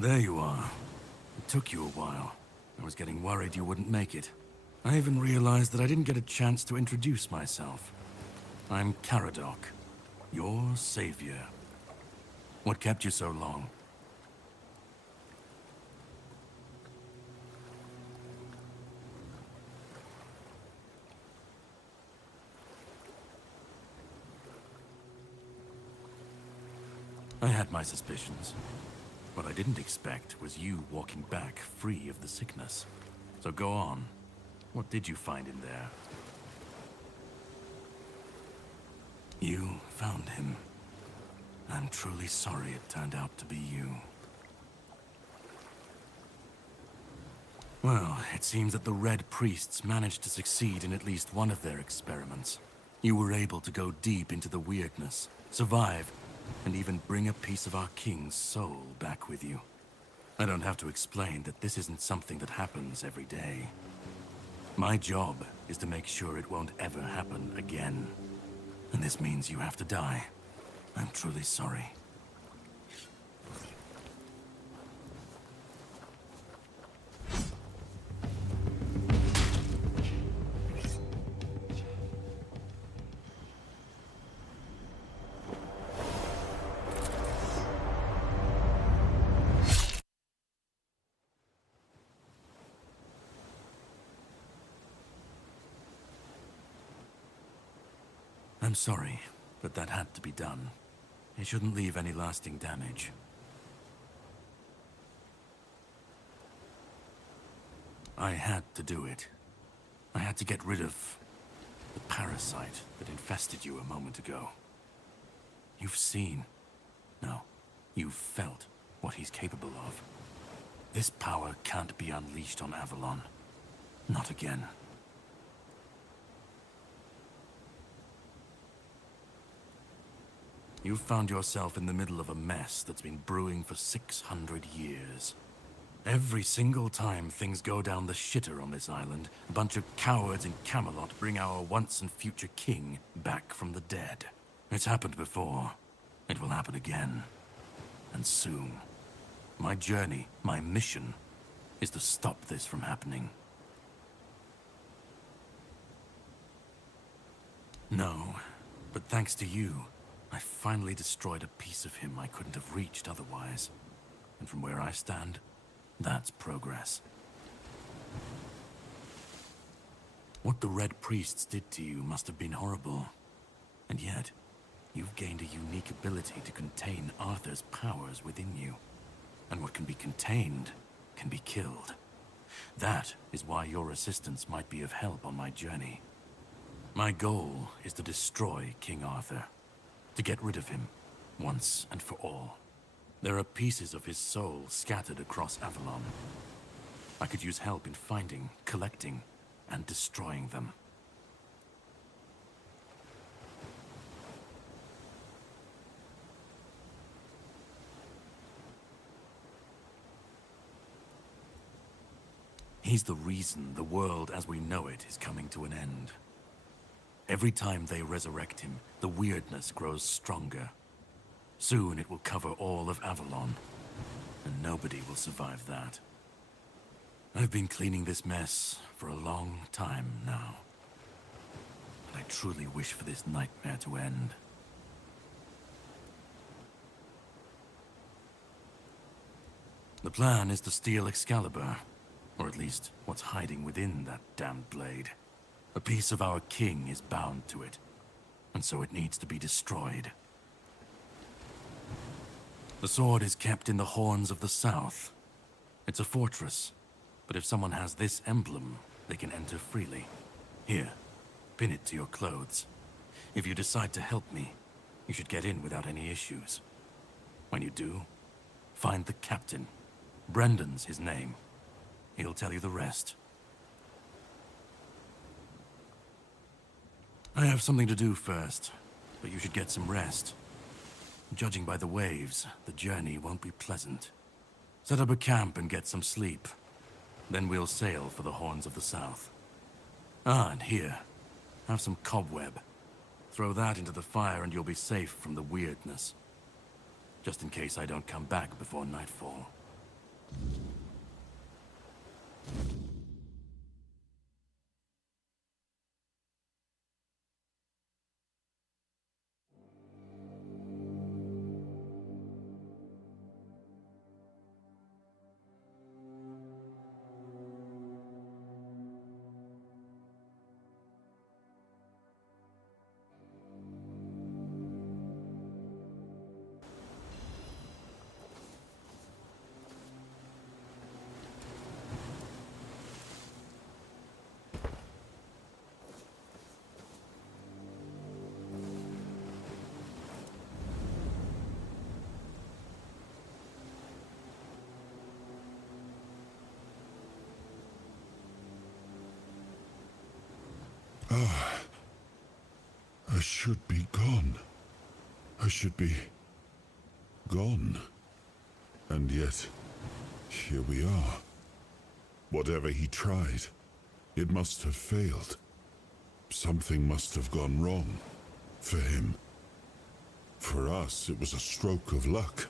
There you are. It took you a while. I was getting worried you wouldn't make it. I even realized that I didn't get a chance to introduce myself. I'm Caradoc, your savior. What kept you so long? I had my suspicions. What I didn't expect was you walking back free of the sickness. So go on. What did you find in there? You found him. I'm truly sorry it turned out to be you. Well, it seems that the Red Priests managed to succeed in at least one of their experiments. You were able to go deep into the weirdness, survive, and even bring a piece of our king's soul back with you. I don't have to explain that this isn't something that happens every day. My job is to make sure it won't ever happen again. And this means you have to die. I'm truly sorry. I'm sorry, but that had to be done. It shouldn't leave any lasting damage. I had to do it. I had to get rid of the parasite that infested you a moment ago. You've seen, no, you've felt what he's capable of. This power can't be unleashed on Avalon. Not again. You've found yourself in the middle of a mess that's been brewing for 600 years. Every single time things go down the shitter on this island, a bunch of cowards in Camelot bring our once and future king back from the dead. It's happened before. It will happen again. And soon. My journey, my mission, is to stop this from happening. No, but thanks to you, I finally destroyed a piece of him I couldn't have reached otherwise. And from where I stand, that's progress. What the Red Priests did to you must have been horrible. And yet, you've gained a unique ability to contain Arthur's powers within you. And what can be contained can be killed. That is why your assistance might be of help on my journey. My goal is to destroy King Arthur. To get rid of him, once and for all. There are pieces of his soul scattered across Avalon. I could use help in finding, collecting, and destroying them. He's the reason the world as we know it is coming to an end. Every time they resurrect him, the weirdness grows stronger. Soon it will cover all of Avalon, and nobody will survive that. I've been cleaning this mess for a long time now, and I truly wish for this nightmare to end. The plan is to steal Excalibur, or at least what's hiding within that damned blade. A piece of our king is bound to it, and so it needs to be destroyed. The sword is kept in the Horns of the South. It's a fortress, but if someone has this emblem, they can enter freely. Here, pin it to your clothes. If you decide to help me, you should get in without any issues. When you do, find the captain. Brendan's his name. He'll tell you the rest. I have something to do first, but you should get some rest. Judging by the waves, the journey won't be pleasant. Set up a camp and get some sleep. Then we'll sail for the Horns of the South. Ah, and here, have some cobweb. Throw that into the fire and you'll be safe from the weirdness. Just in case I don't come back before nightfall. I should be gone. I should be gone. And yet, here we are. Whatever he tried, it must have failed. Something must have gone wrong. For him. For us, it was a stroke of luck.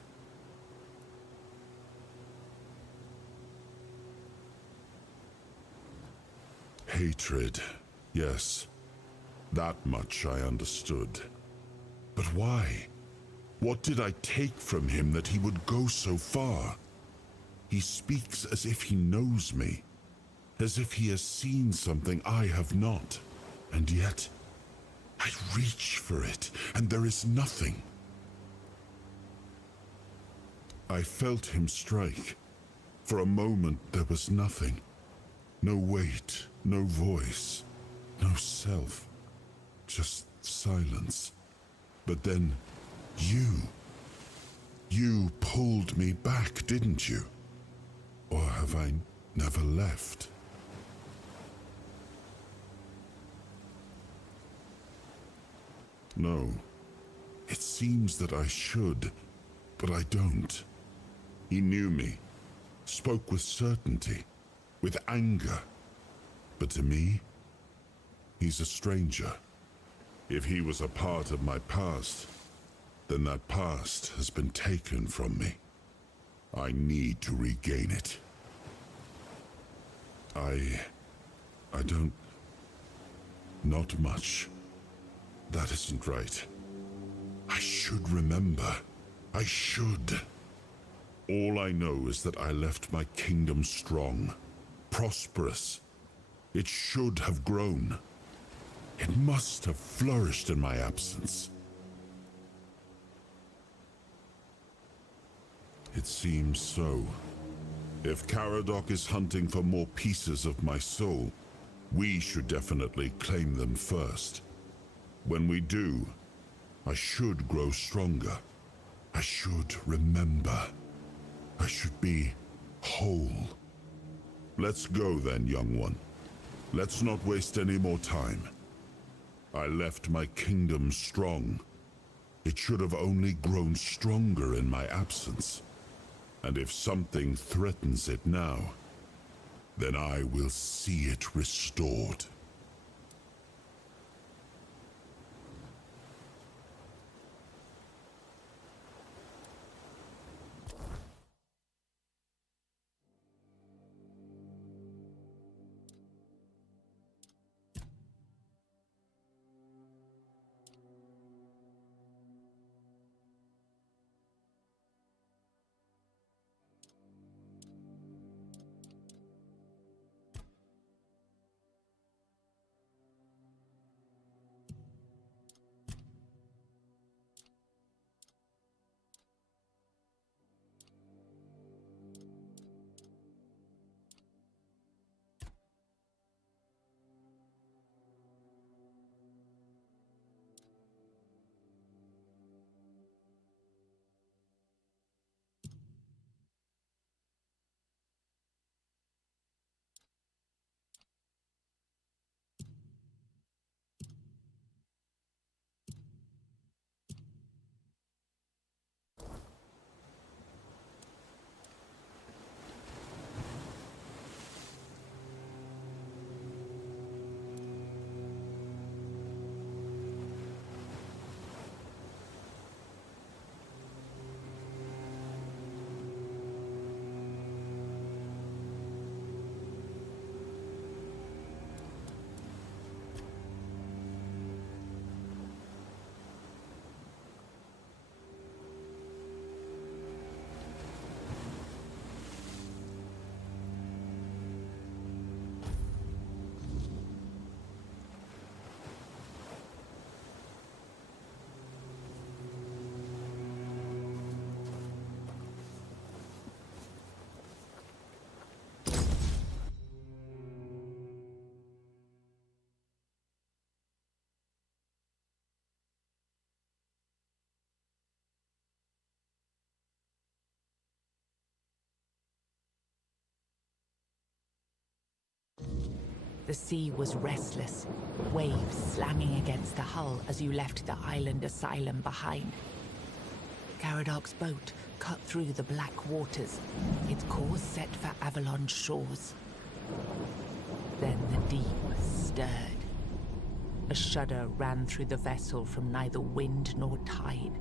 Hatred, yes. That much I understood. But why? What did I take from him that he would go so far? He speaks as if he knows me, as if he has seen something I have not. And yet, I reach for it, and there is nothing. I felt him strike. For a moment, there was nothing. No weight, no voice, no self. Just silence. But then, you pulled me back, didn't you? Or have I never left? No. It seems that I should, but I don't. He knew me, spoke with certainty, with anger. But to me, he's a stranger. If he was a part of my past, then that past has been taken from me. I need to regain it. I don't... Not much. That isn't right. I should remember. I should. All I know is that I left my kingdom strong, prosperous. It should have grown. It must have flourished in my absence. It seems so. If Caradoc is hunting for more pieces of my soul, we should definitely claim them first. When we do, I should grow stronger. I should remember. I should be whole. Let's go then, young one. Let's not waste any more time. I left my kingdom strong. It should have only grown stronger in my absence. And if something threatens it now, then I will see it restored. The sea was restless, waves slamming against the hull as you left the island asylum behind. Caradoc's boat cut through the black waters, its course set for Avalon's shores. Then the deep stirred. A shudder ran through the vessel from neither wind nor tide,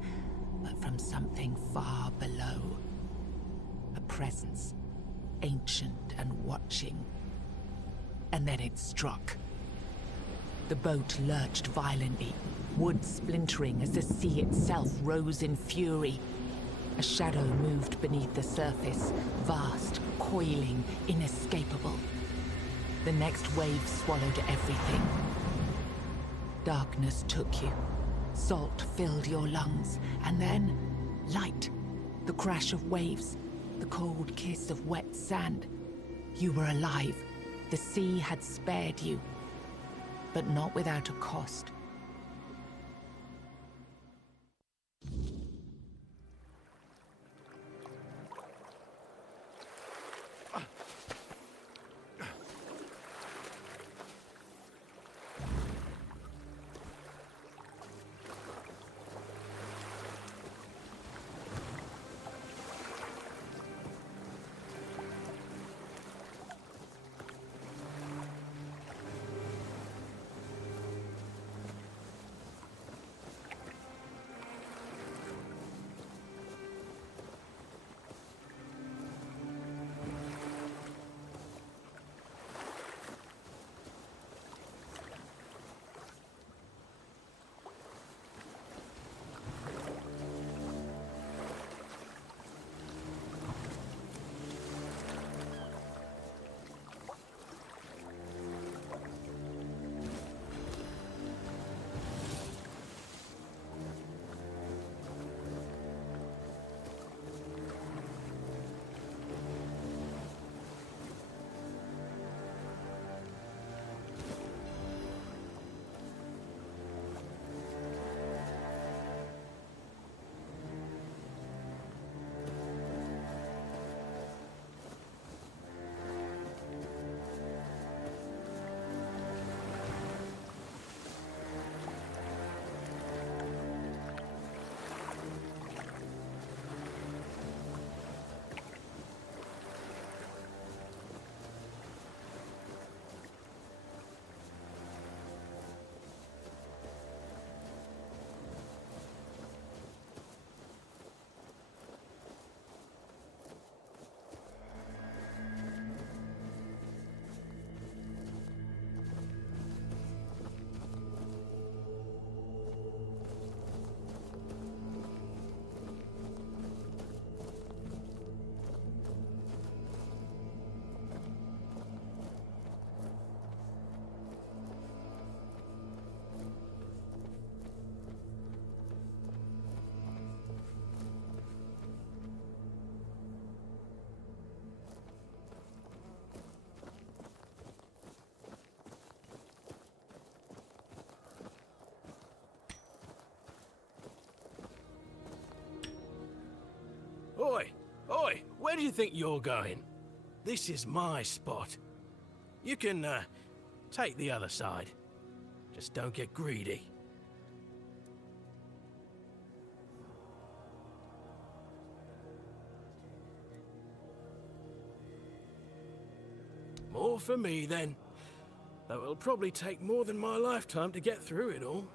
but from something far below. A presence, ancient and watching. And then it struck. The boat lurched violently, wood splintering as the sea itself rose in fury. A shadow moved beneath the surface, vast, coiling, inescapable. The next wave swallowed everything. Darkness took you. Salt filled your lungs, and then light. The crash of waves, the cold kiss of wet sand. You were alive. The sea had spared you, but not without a cost. Oi! Oi! Where do you think you're going? This is my spot. You can, take the other side. Just don't get greedy. More for me, then. Though it'll probably take more than my lifetime to get through it all.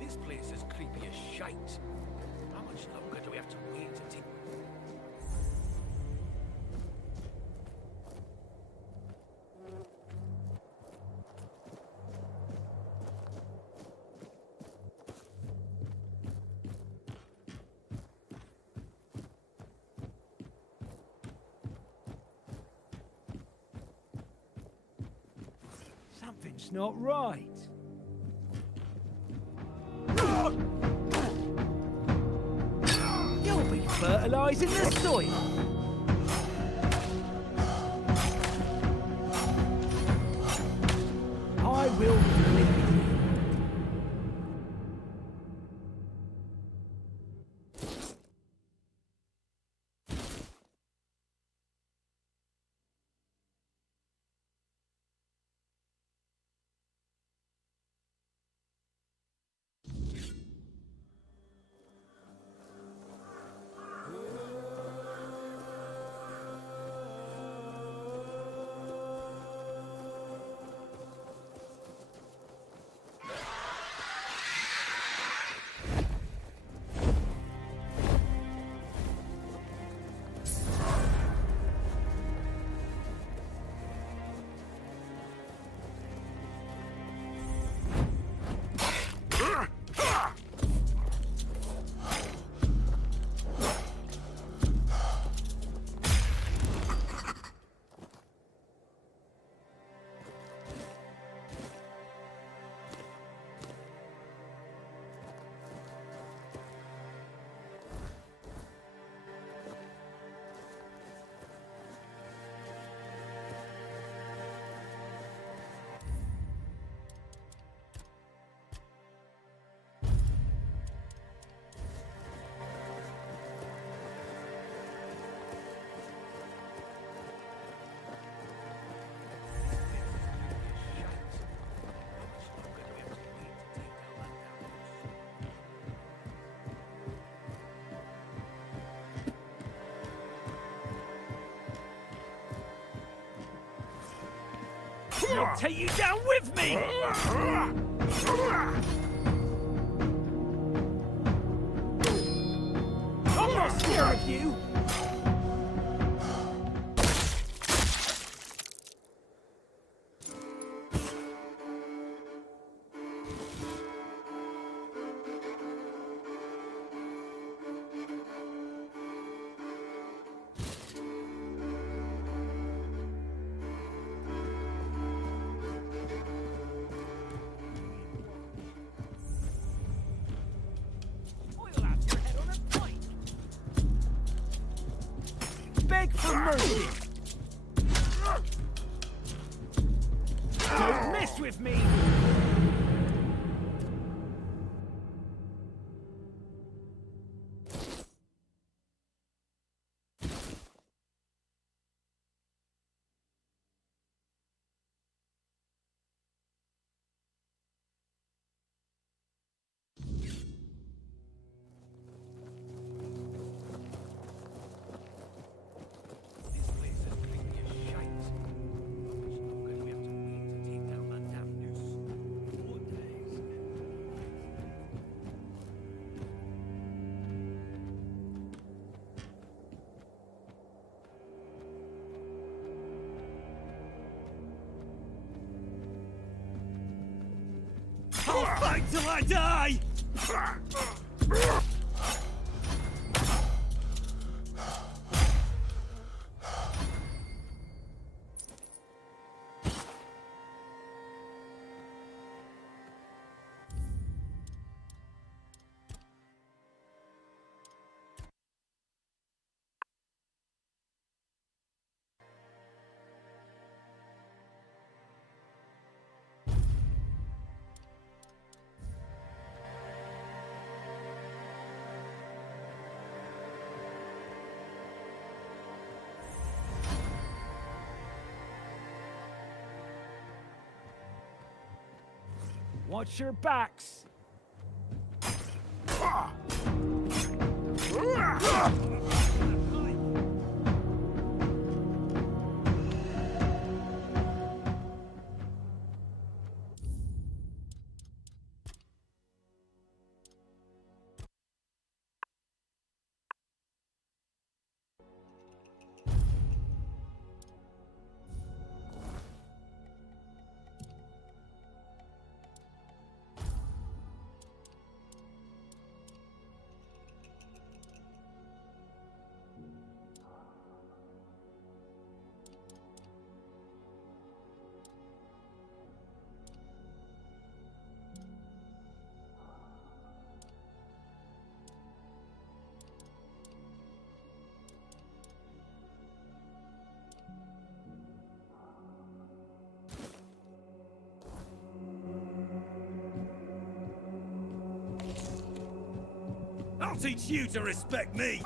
This place is creepy as shite. How much longer do we have to wait until... Something's not right. You'll be fertilising the soil. I will believe you. I'll take you down with me! I'm not scared of you! till I die! Watch your backs! I'll teach you to respect me!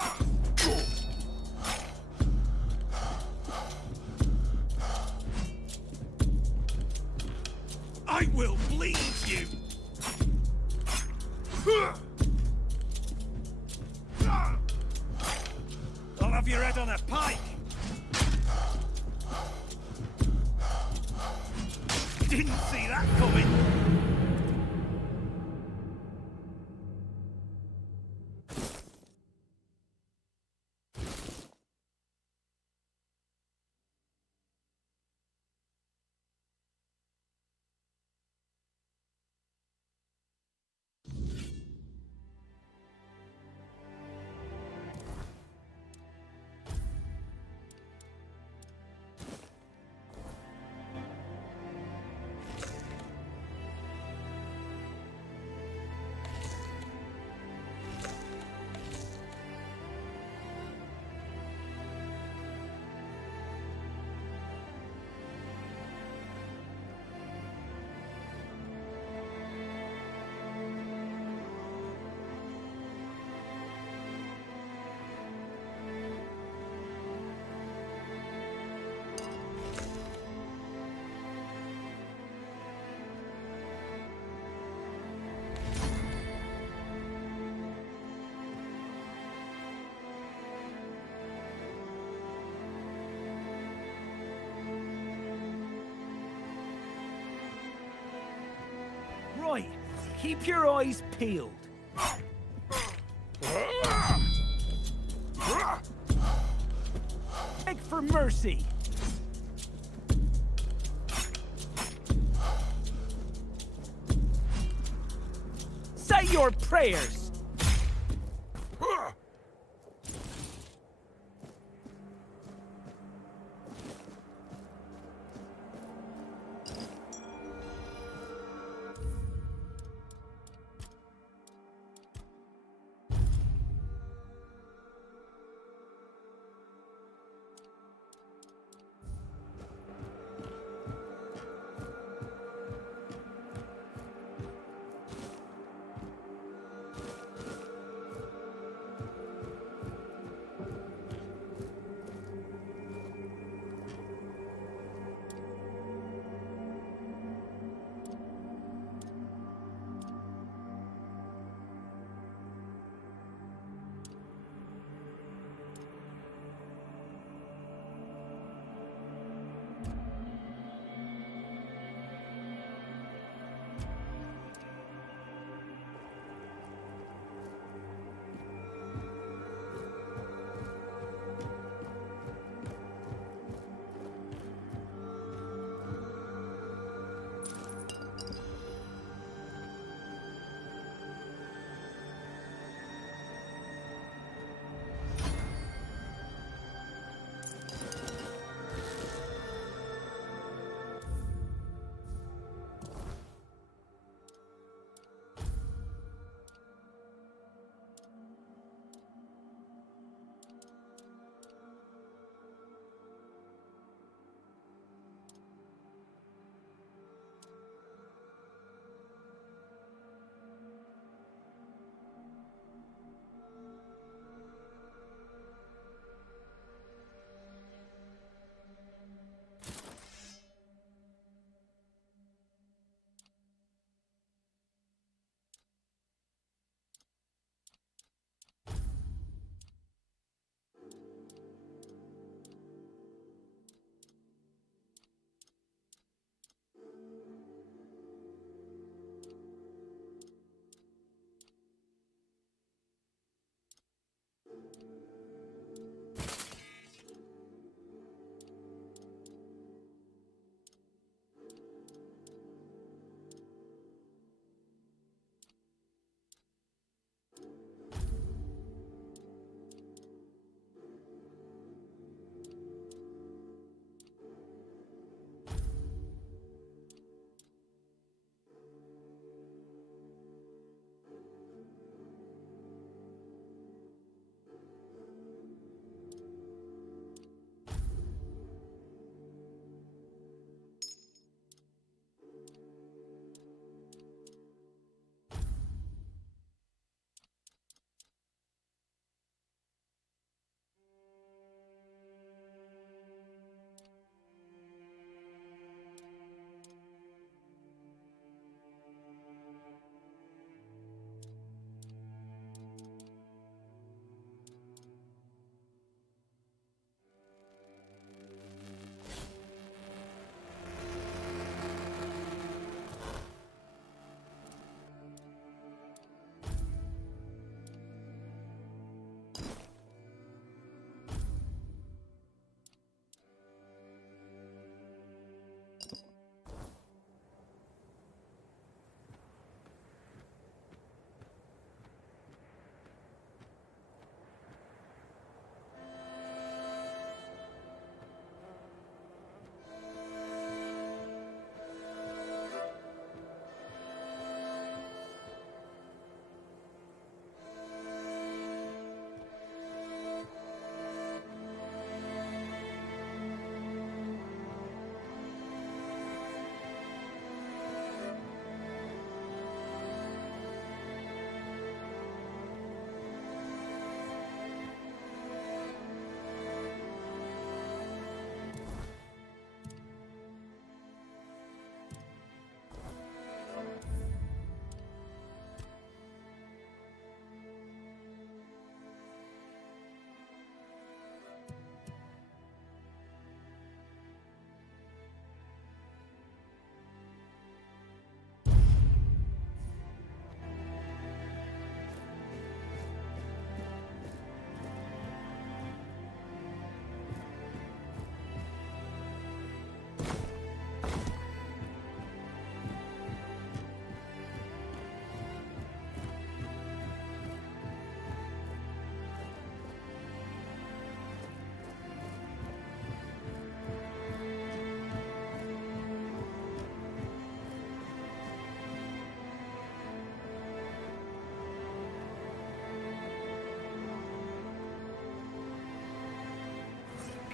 I will bleed you! I'll have your head on a pike! Didn't see that coming! Right, keep your eyes peeled. Beg for mercy. Say your prayers.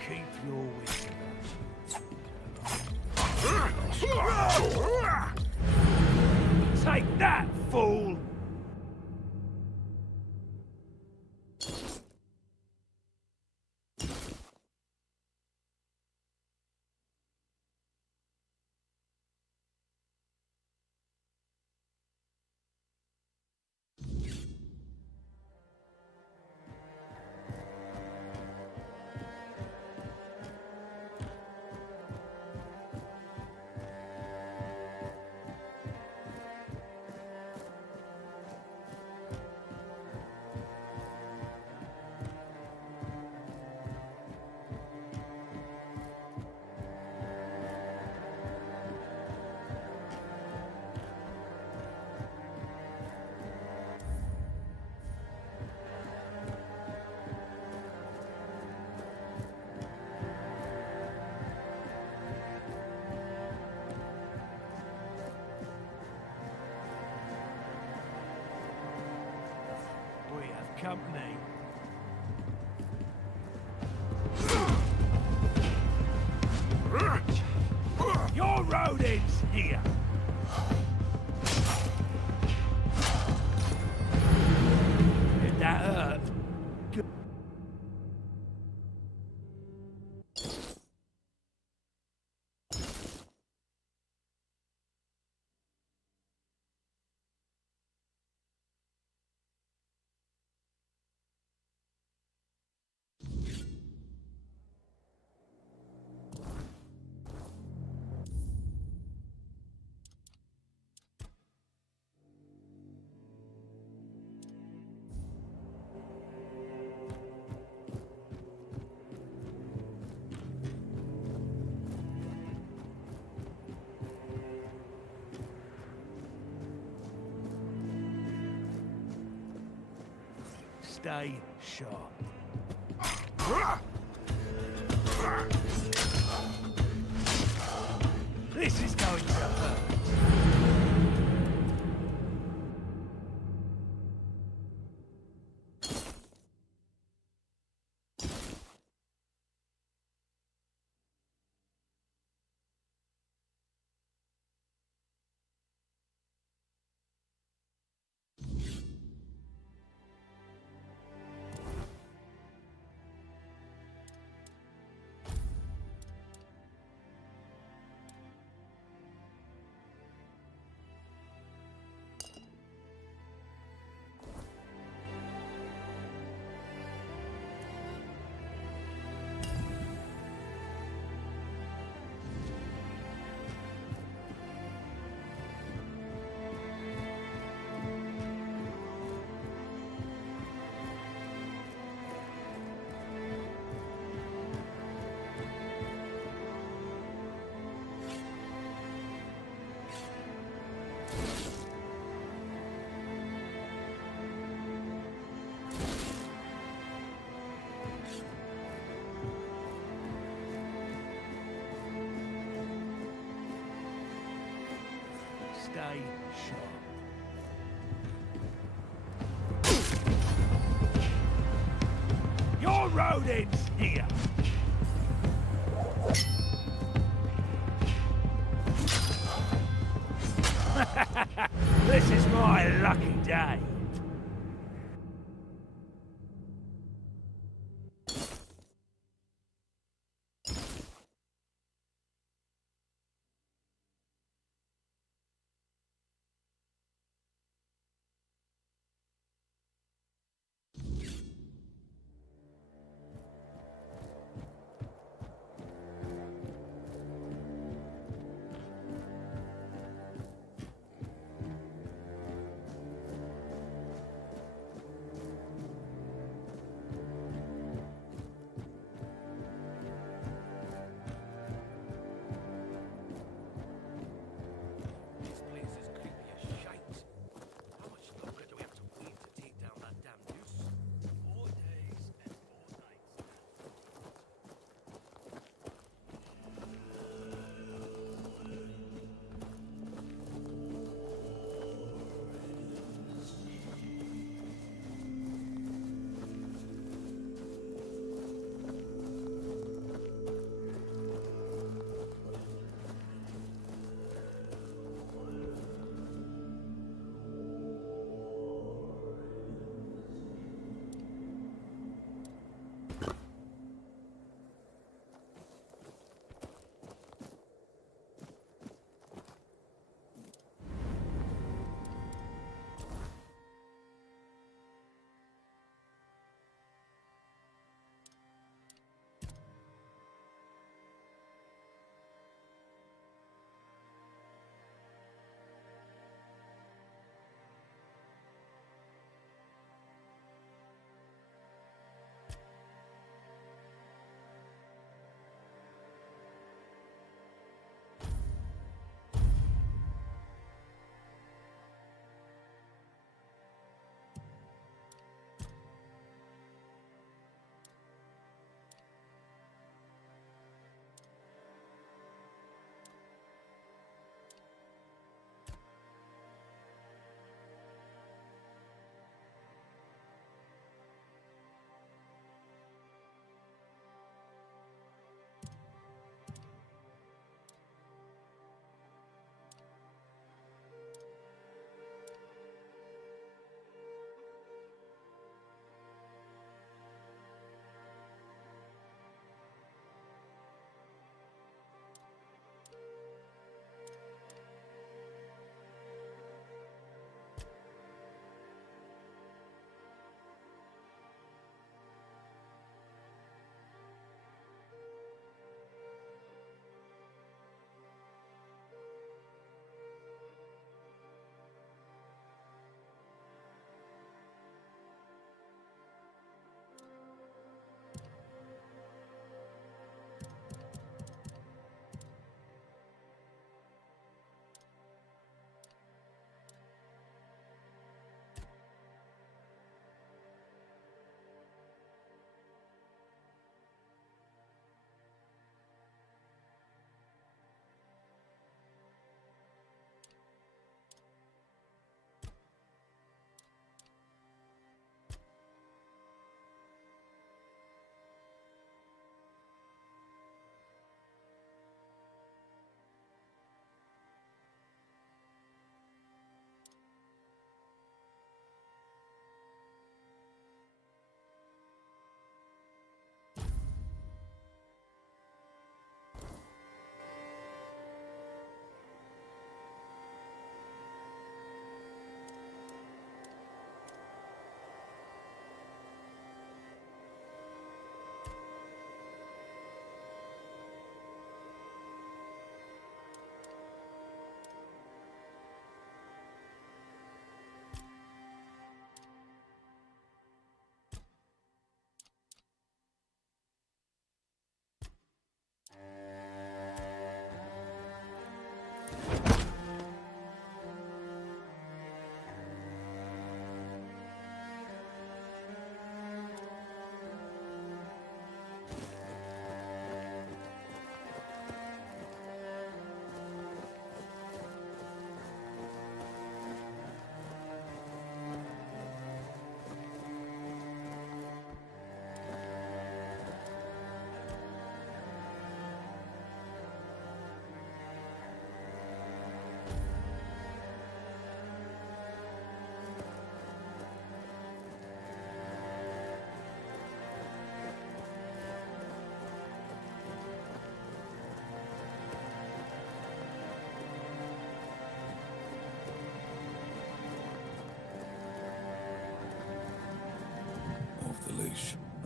Keep your wits about you. Take that, fool! We have company. Your road ends here. Did that hurt? Stay sharp. This is going to hurt. Stay sharp. Your road ends here. This is my lucky day.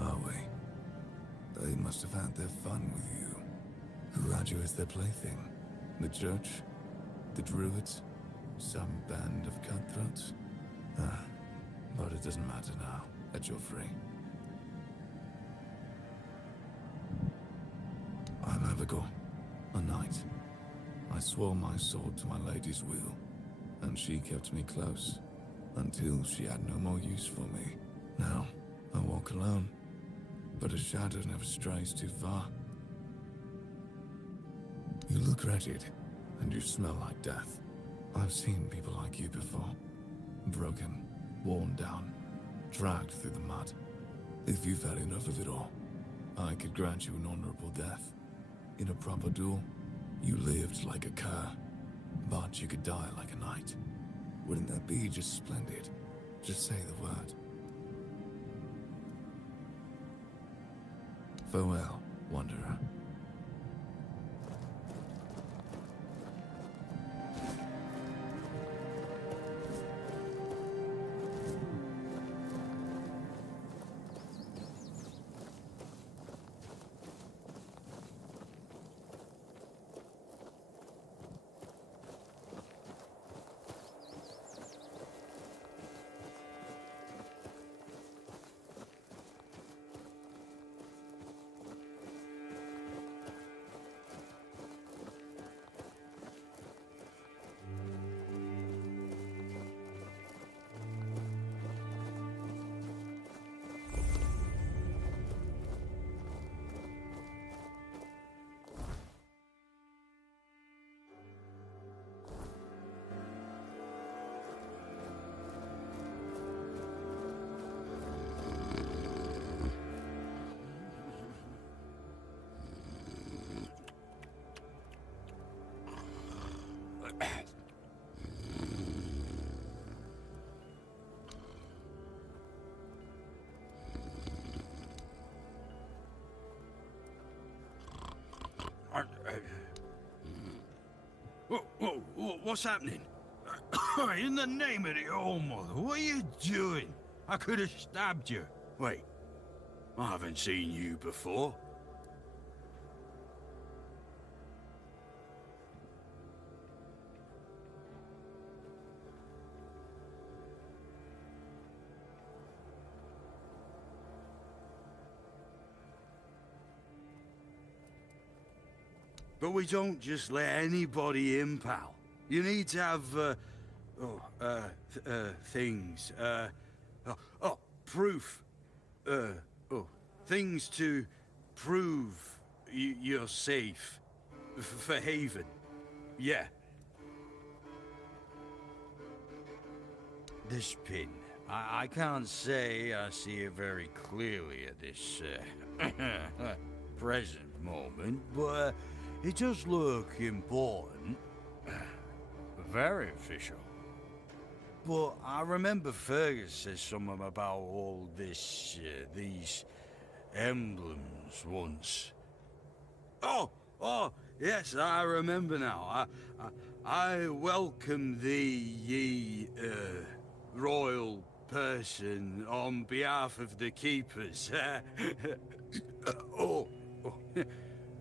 Are we? They must have had their fun with you. Who had you as their plaything? The church? The druids? Some band of cutthroats? Ah, but it doesn't matter now that you're free. I'm Abigail, a knight. I swore my sword to my lady's will, and she kept me close until she had no more use for me. Now, I walk alone, but a shadow never strays too far. You look wretched, and you smell like death. I've seen people like you before. Broken, worn down, dragged through the mud. If you've had enough of it all, I could grant you an honorable death. In a proper duel, you lived like a cur, but you could die like a knight. Wouldn't that be just splendid? Just say the word. Farewell, wanderer. What's happening? In the name of the All Mother, what are you doing? I could have stabbed you. Wait, I haven't seen you before. But we don't just let anybody in, pal. You need to have, things, proof. Things to prove you're safe. For Haven. Yeah. This pin. I can't say I see it very clearly at this, present moment, but it does look important. Very official. But I remember Fergus said something about all this, these emblems once. Oh, yes, I remember now. I welcome thee, ye, royal person, on behalf of the keepers.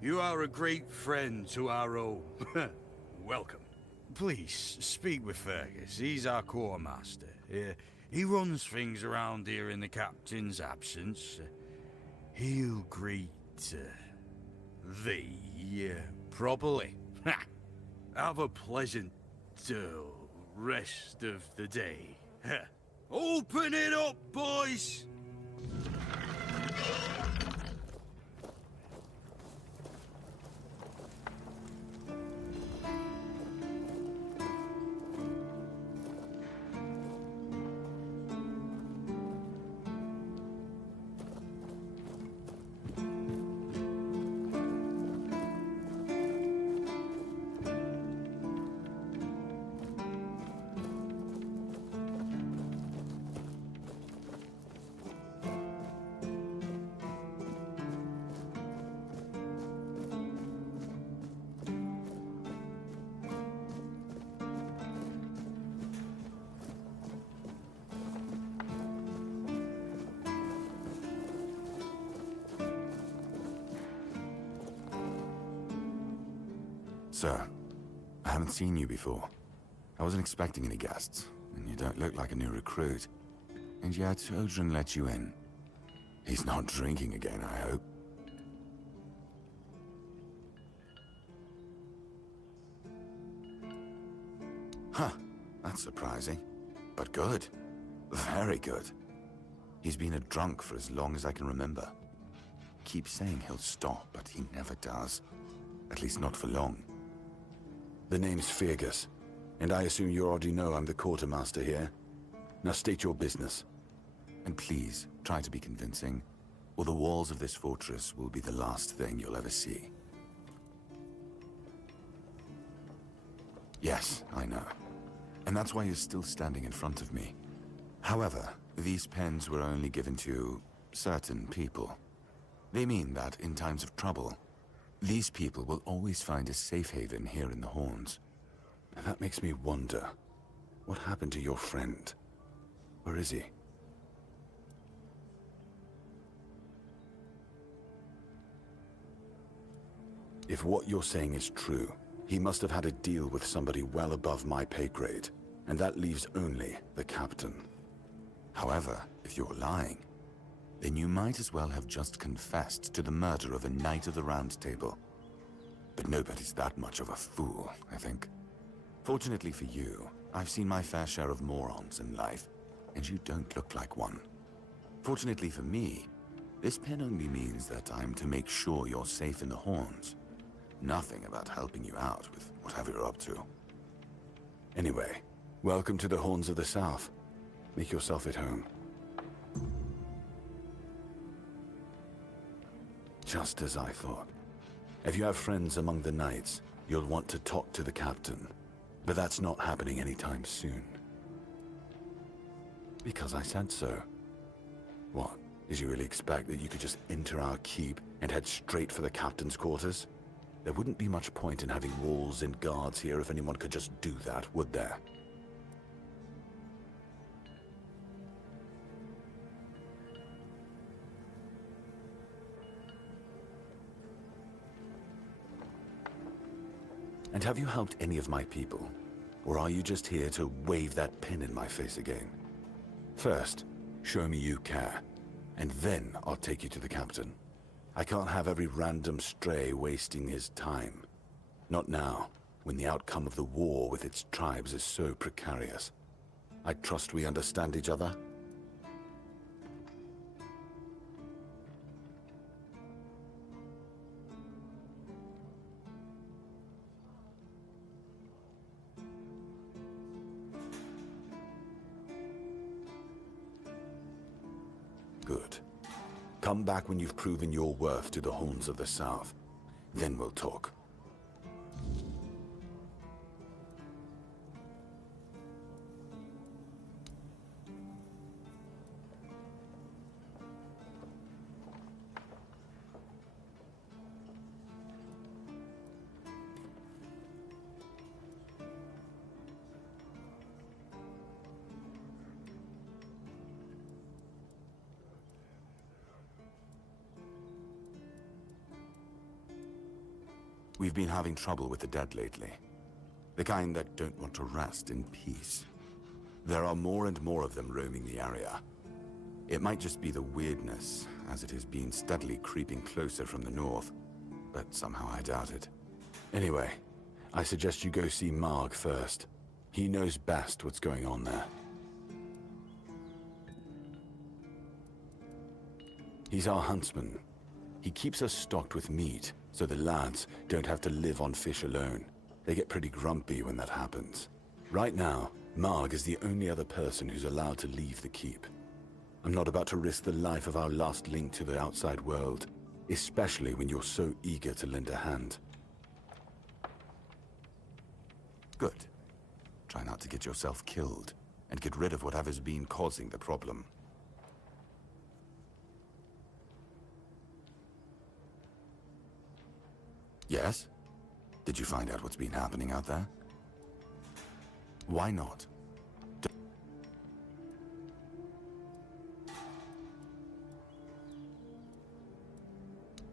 You are a great friend to our own. Welcome. Please, speak with Fergus. He's our quartermaster. He runs things around here in the captain's absence. He'll greet thee properly. Have a pleasant rest of the day. Open it up, boys! Sir, I haven't seen you before. I wasn't expecting any guests, and you don't look like a new recruit. And yet, Odrin let you in. He's not drinking again, I hope. Huh, that's surprising. But good. Very good. He's been a drunk for as long as I can remember. Keeps saying he'll stop, but he never does. At least not for long. The name's Fergus, and I assume you already know I'm the quartermaster here. Now state your business. And please, try to be convincing, or the walls of this fortress will be the last thing you'll ever see. Yes, I know. And that's why you're still standing in front of me. However, these pens were only given to certain people. They mean that in times of trouble, these people will always find a safe haven here in the Horns. And that makes me wonder, what happened to your friend? Where is he? If what you're saying is true, he must have had a deal with somebody well above my pay grade, and that leaves only the captain. However, if you're lying, then you might as well have just confessed to the murder of a Knight of the Round Table. But nobody's that much of a fool, I think. Fortunately for you, I've seen my fair share of morons in life, and you don't look like one. Fortunately for me, this pen only means that I'm to make sure you're safe in the Horns. Nothing about helping you out with whatever you're up to. Anyway, welcome to the Horns of the South. Make yourself at home. Just as I thought. If you have friends among the knights, you'll want to talk to the captain. But that's not happening anytime soon. Because I said so. What? Did you really expect that you could just enter our keep and head straight for the captain's quarters? There wouldn't be much point in having walls and guards here if anyone could just do that, would there? And have you helped any of my people? Or are you just here to wave that pin in my face again? First, show me you care, and then I'll take you to the captain. I can't have every random stray wasting his time. Not now, when the outcome of the war with its tribes is so precarious. I trust we understand each other? Good. Come back when you've proven your worth to the Horns of the South. Then we'll talk. We've been having trouble with the dead lately. The kind that don't want to rest in peace. There are more and more of them roaming the area. It might just be the weirdness, as it has been steadily creeping closer from the north, but somehow I doubt it. Anyway, I suggest you go see Marg first. He knows best what's going on there. He's our huntsman. He keeps us stocked with meat, so the lads don't have to live on fish alone. They get pretty grumpy when that happens. Right now, Marg is the only other person who's allowed to leave the keep. I'm not about to risk the life of our last link to the outside world, especially when you're so eager to lend a hand. Good. Try not to get yourself killed, and get rid of whatever's been causing the problem. Yes? Did you find out what's been happening out there? Why not?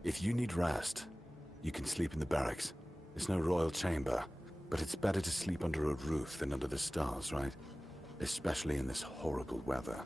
If you need rest, you can sleep in the barracks. It's no royal chamber, but it's better to sleep under a roof than under the stars, right? Especially in this horrible weather.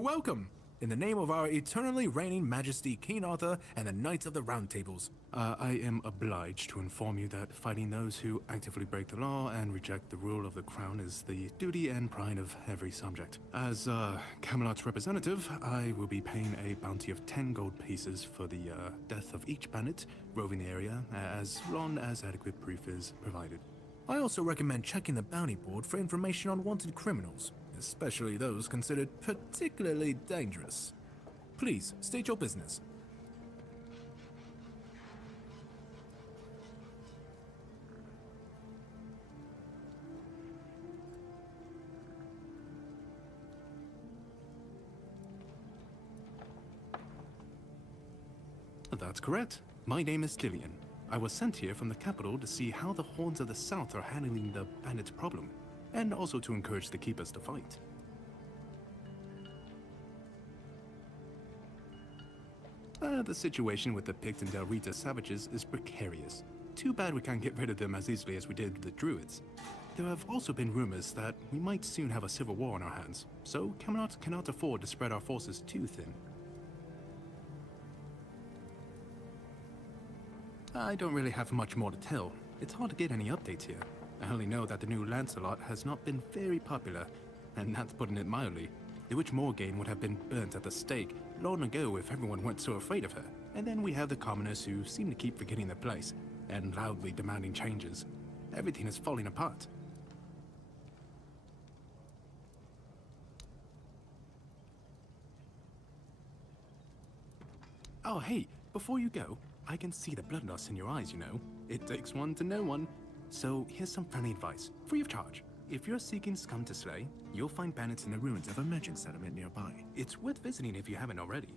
Welcome! In the name of our eternally reigning Majesty King Arthur and the Knights of the Round Tables, I am obliged to inform you that fighting those who actively break the law and reject the rule of the crown is the duty and pride of every subject. As Camelot's representative, I will be paying a bounty of 10 gold pieces for the death of each bandit roving the area, as long as adequate proof is provided. I also recommend checking the bounty board for information on wanted criminals, especially those considered particularly dangerous. Please, state your business. That's correct. My name is Lillian. I was sent here from the capital to see how the Horns of the South are handling the bandit problem, and also to encourage the Keepers to fight. The situation with the Pict and Del Rita savages is precarious. Too bad we can't get rid of them as easily as we did with the Druids. There have also been rumors that we might soon have a civil war on our hands, so Camelot cannot afford to spread our forces too thin. I don't really have much more to tell. It's hard to get any updates here. I only know that the new Lancelot has not been very popular, and that's putting it mildly. The Witch Morgaine would have been burnt at the stake long ago if everyone weren't so afraid of her. And then we have the commoners who seem to keep forgetting their place, and loudly demanding changes. Everything is falling apart. Oh hey, before you go, I can see the bloodlust in your eyes, you know. It takes one to know one. So here's some friendly advice, free of charge. If you're seeking scum to slay, you'll find bandits in the ruins of a merchant settlement nearby. It's worth visiting if you haven't already.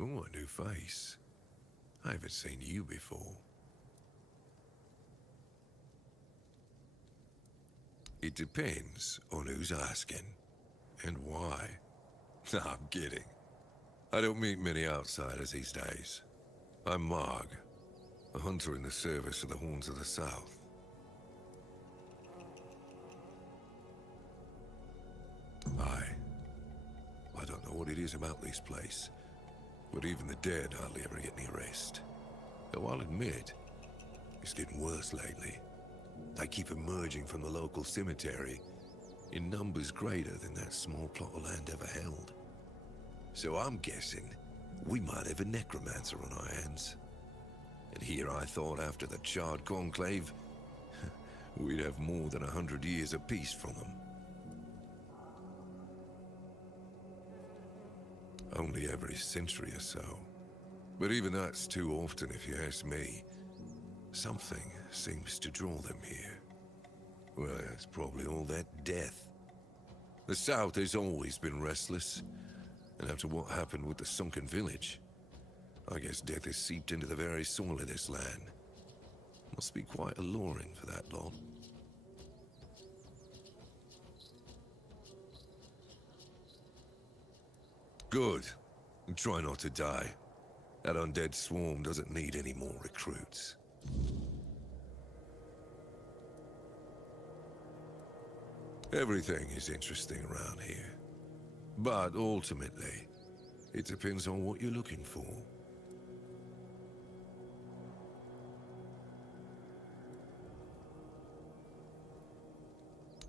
Oh, a new face. I haven't seen you before. It depends on who's asking and why. No, I'm kidding. I don't meet many outsiders these days. I'm Marg, a hunter in the service of the Horns of the South. I don't know what it is about this place, but even the dead hardly ever get any rest. Though I'll admit, it's getting worse lately. They keep emerging from the local cemetery in numbers greater than that small plot of land ever held. So I'm guessing we might have a necromancer on our hands. And here I thought after the Charred Conclave, we'd have more than 100 years of peace from them. Only every century or so. But even that's too often if you ask me. Something seems to draw them here. Well, it's probably all that death. The South has always been restless, and after what happened with the sunken village, I guess death has seeped into the very soil of this land. Must be quite alluring for that lot. Good. And try not to die. That undead swarm doesn't need any more recruits. Everything is interesting around here. But ultimately, it depends on what you're looking for.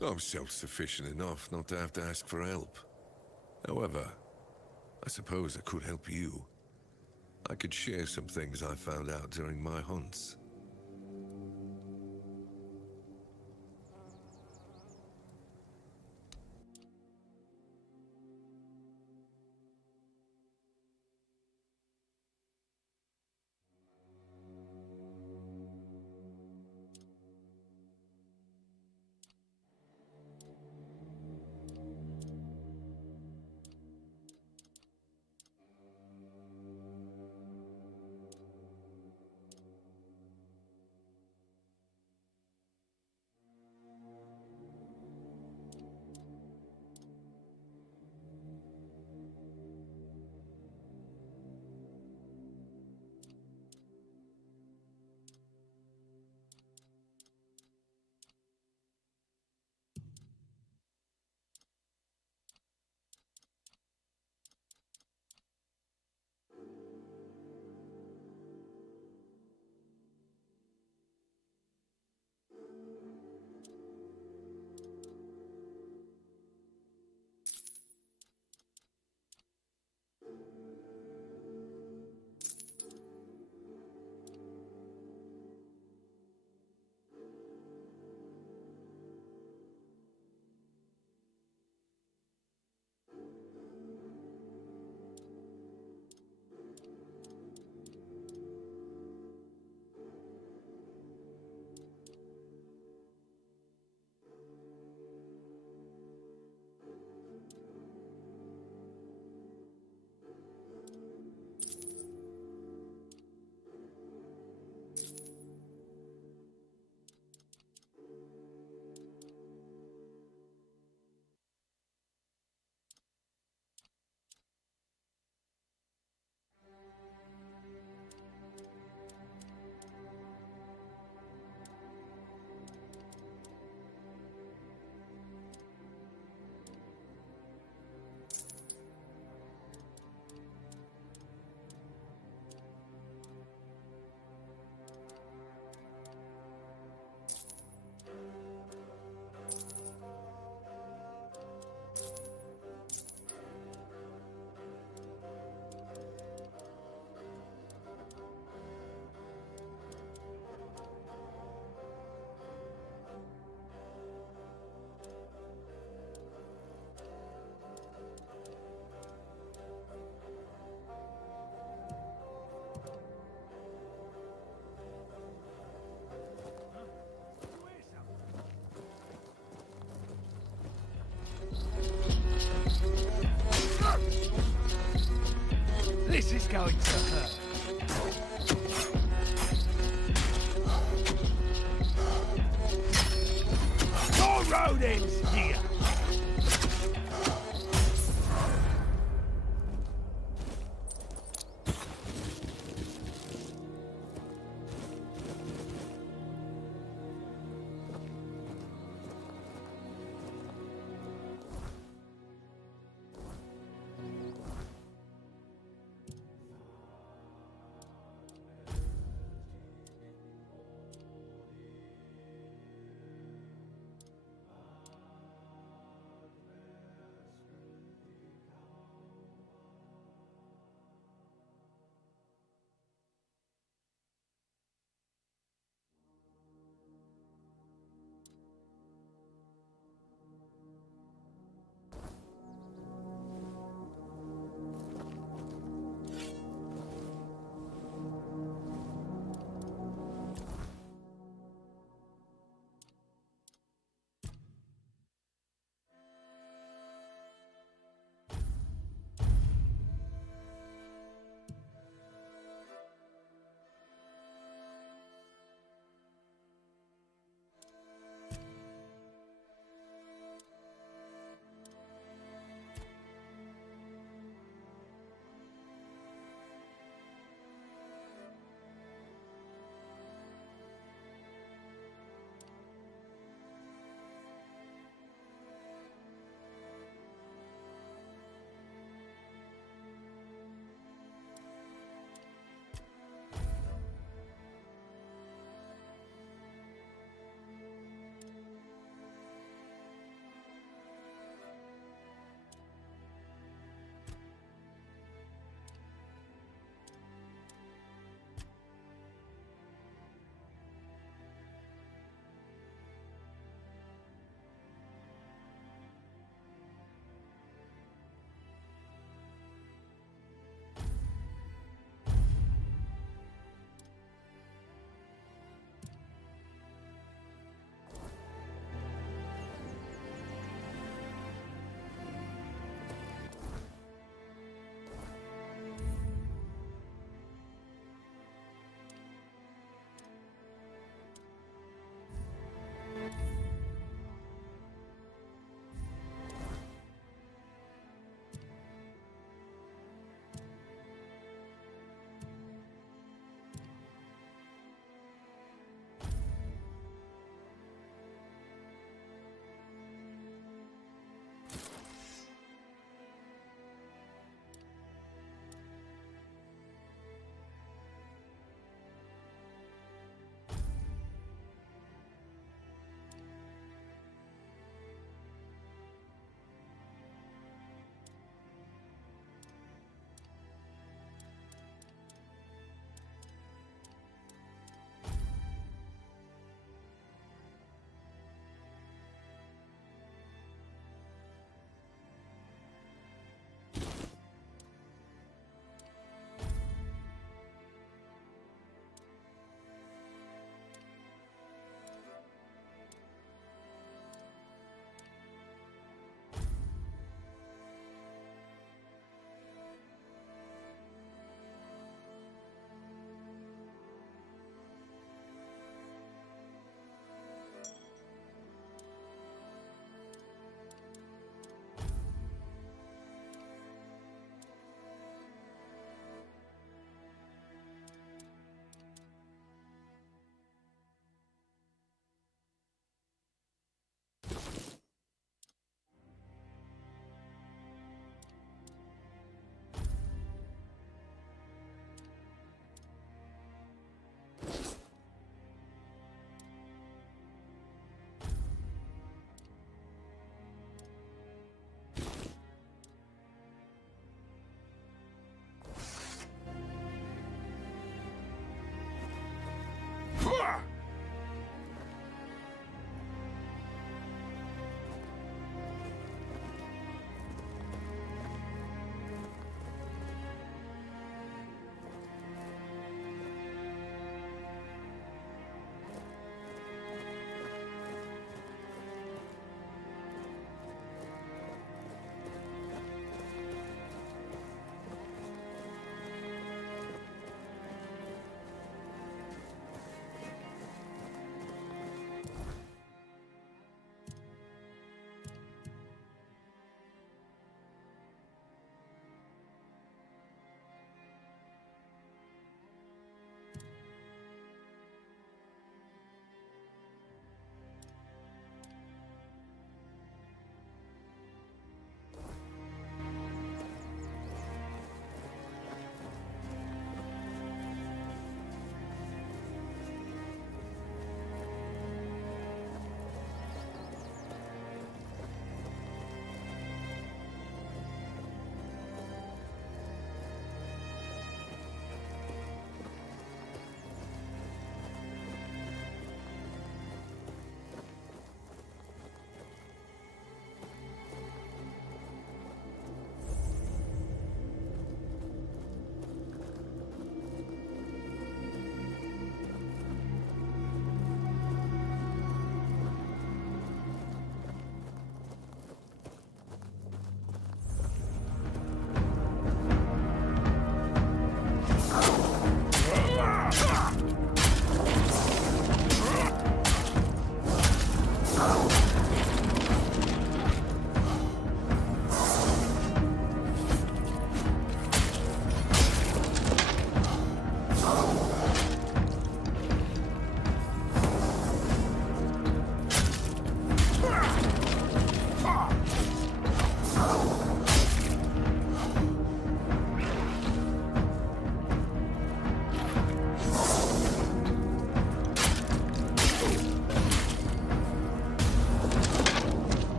I'm self-sufficient enough not to have to ask for help. However, I suppose I could help you. I could share some things I found out during my hunts. This is going to hurt. Your road ends here.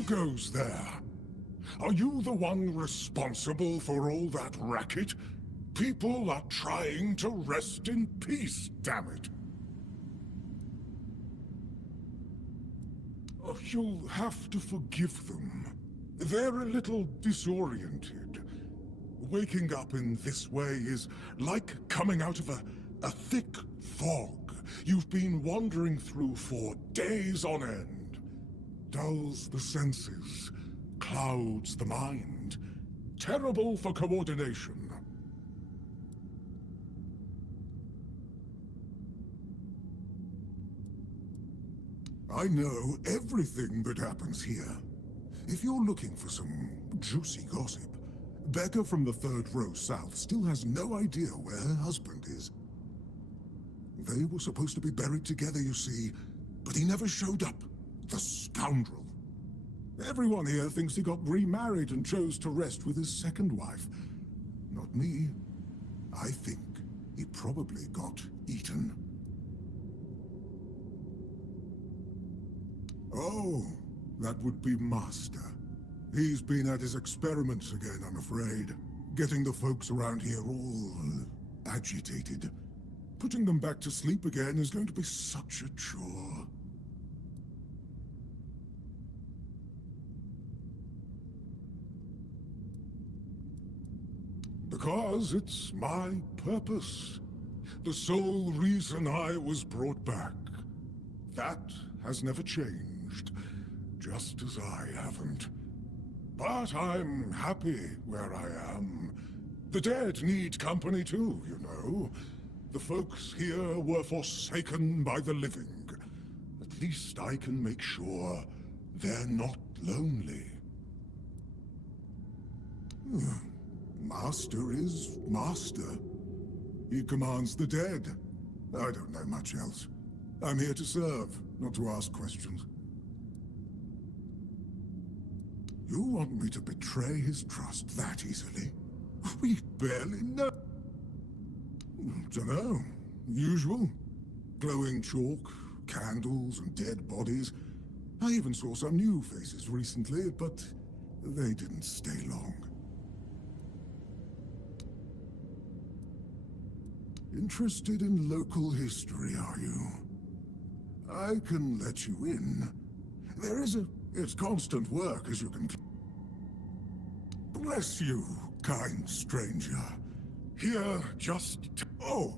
Who goes there? Are you the one responsible for all that racket? People are trying to rest in peace, damn it. Oh, you'll have to forgive them. They're a little disoriented. Waking up in this way is like coming out of a thick fog you've been wandering through for days on end. Dulls the senses, clouds the mind. Terrible for coordination. I know everything that happens here. If you're looking for some juicy gossip, Becca from the third row south still has no idea where her husband is. They were supposed to be buried together, you see, but he never showed up. The scoundrel. Everyone here thinks he got remarried and chose to rest with his second wife. Not me. I think he probably got eaten. Oh, that would be Master. He's been at his experiments again, I'm afraid. Getting the folks around here all agitated. Putting them back to sleep again is going to be such a chore. Because it's my purpose. The sole reason I was brought back. That has never changed, just as I haven't. But I'm happy where I am. The dead need company too, you know. The folks here were forsaken by the living. At least I can make sure they're not lonely. Master is Master. He commands the dead. I don't know much else. I'm here to serve, not to ask questions. You want me to betray his trust that easily? We barely know. Dunno. Usual. Glowing chalk, candles, and dead bodies. I even saw some new faces recently, but they didn't stay long. Interested in local history, are you? I can let you in. It's constant work, as you can... Bless you, kind stranger. Here, just... Oh,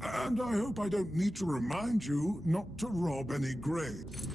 and I hope I don't need to remind you not to rob any graves.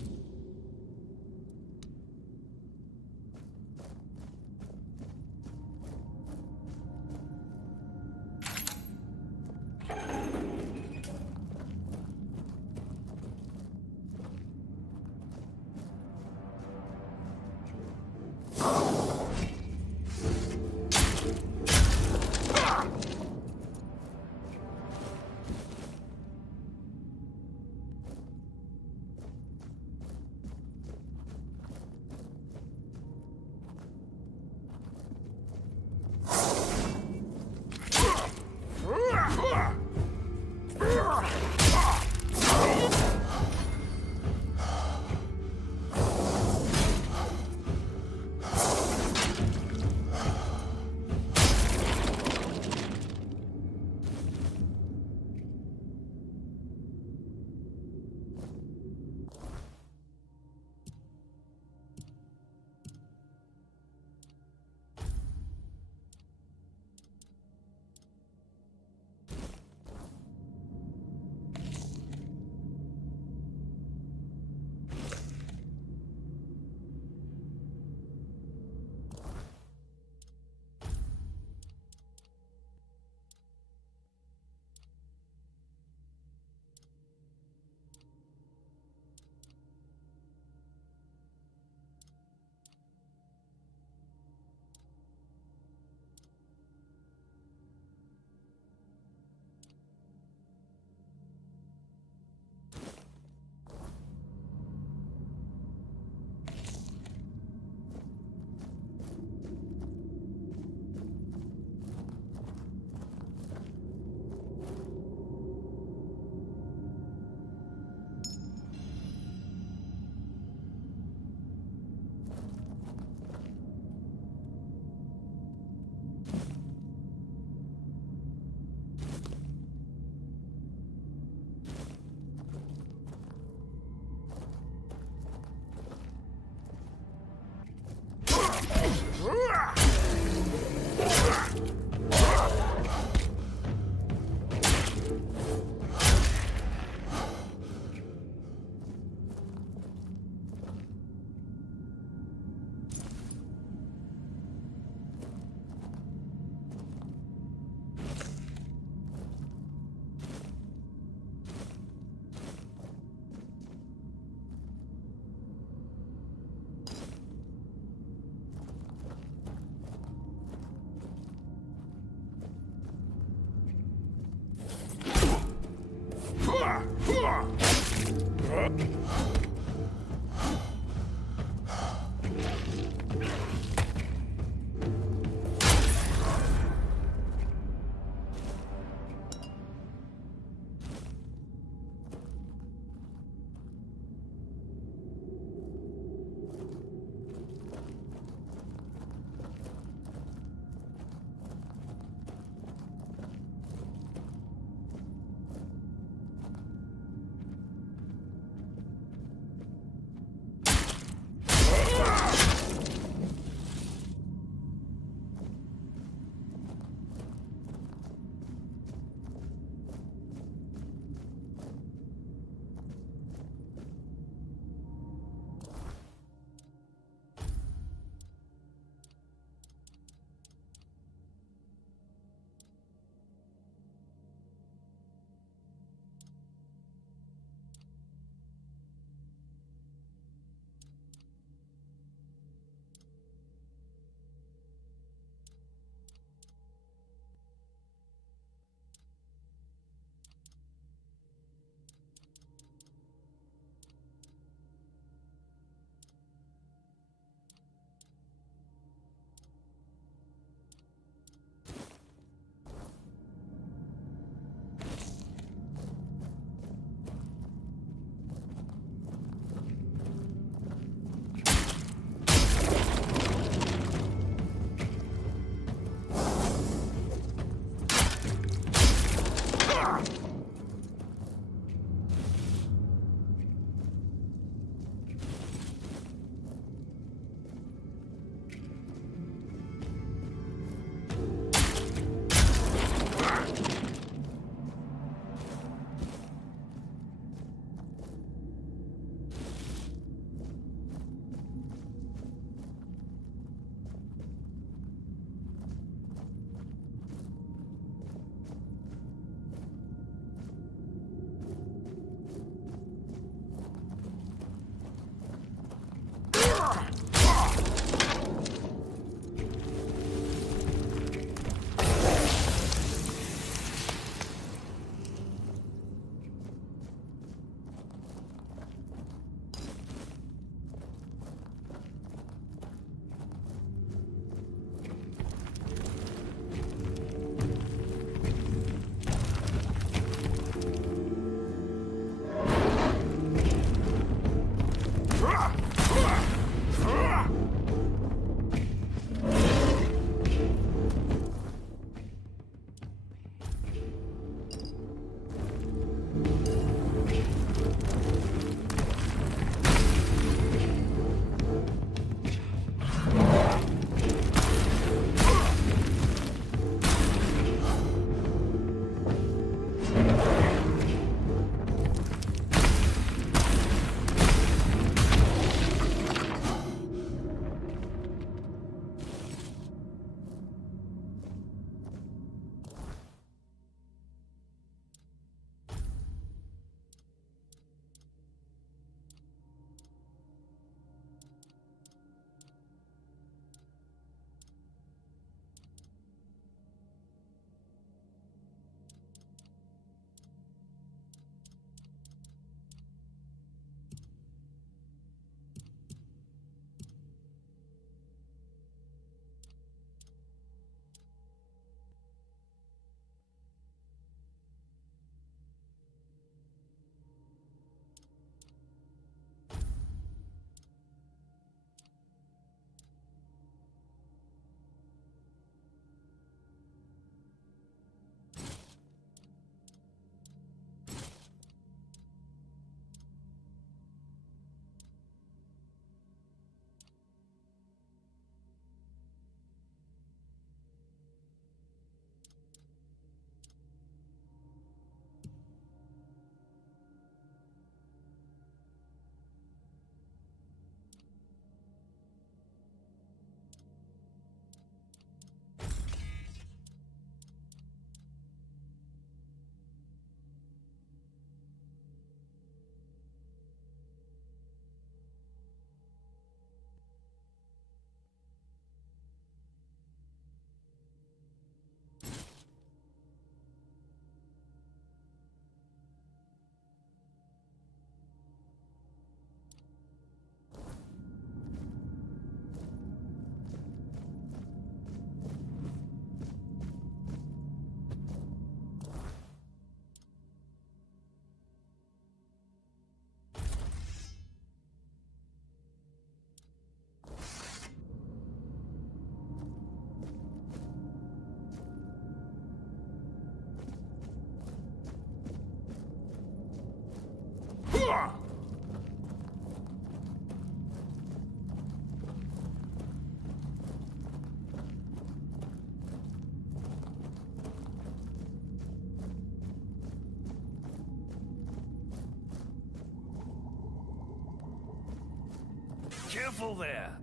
Careful there!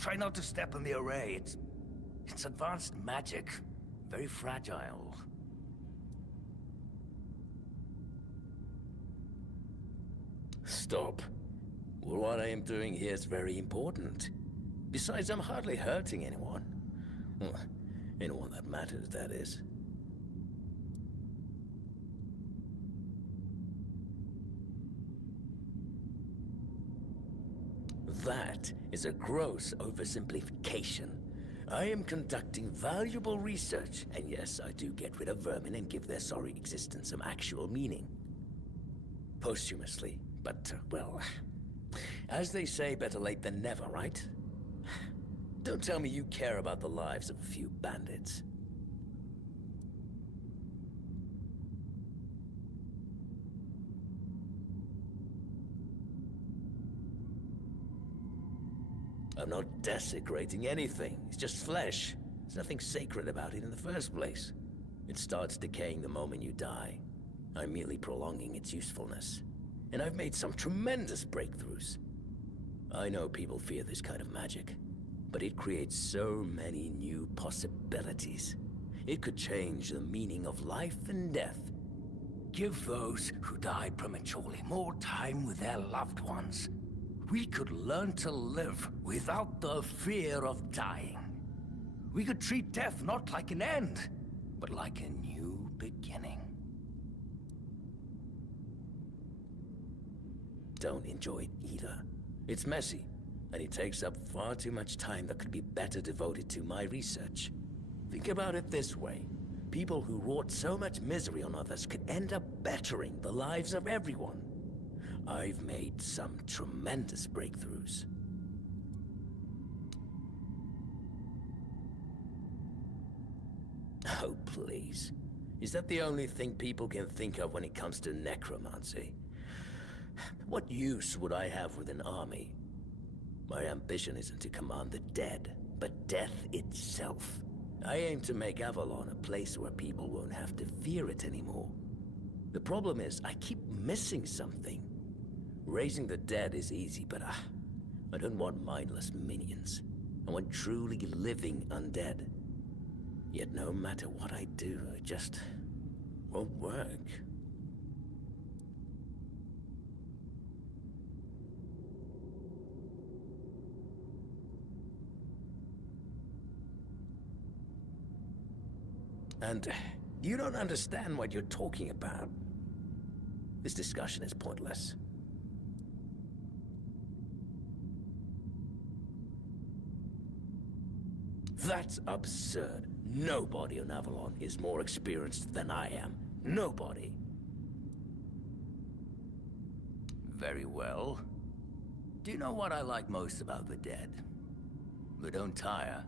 Try not to step in the array. It's advanced magic. Very fragile. Stop. Well, what I am doing here is very important. Besides, I'm hardly hurting anyone. Well, anyone that matters, that is. That is a gross oversimplification. I am conducting valuable research, and yes, I do get rid of vermin and give their sorry existence some actual meaning. Posthumously, but, well, as they say, better late than never, right? Don't tell me you care about the lives of a few bandits. I'm not desecrating anything. It's just flesh. There's nothing sacred about it in the first place. It starts decaying the moment you die. I'm merely prolonging its usefulness. And I've made some tremendous breakthroughs. I know people fear this kind of magic, but it creates so many new possibilities. It could change the meaning of life and death. Give those who die prematurely more time with their loved ones. We could learn to live without the fear of dying. We could treat death not like an end, but like a new beginning. Don't enjoy it either. It's messy, and it takes up far too much time that could be better devoted to my research. Think about it this way. People who wrought so much misery on others could end up bettering the lives of everyone. I've made some tremendous breakthroughs. Oh, please. Is that the only thing people can think of when it comes to necromancy? What use would I have with an army? My ambition isn't to command the dead, but death itself. I aim to make Avalon a place where people won't have to fear it anymore. The problem is, I keep missing something. Raising the dead is easy, but I don't want mindless minions. I want truly living undead. Yet no matter what I do, it just won't work. And you don't understand what you're talking about. This discussion is pointless. That's absurd. Nobody on Avalon is more experienced than I am. Nobody. Very well. Do you know what I like most about the dead? They don't tire.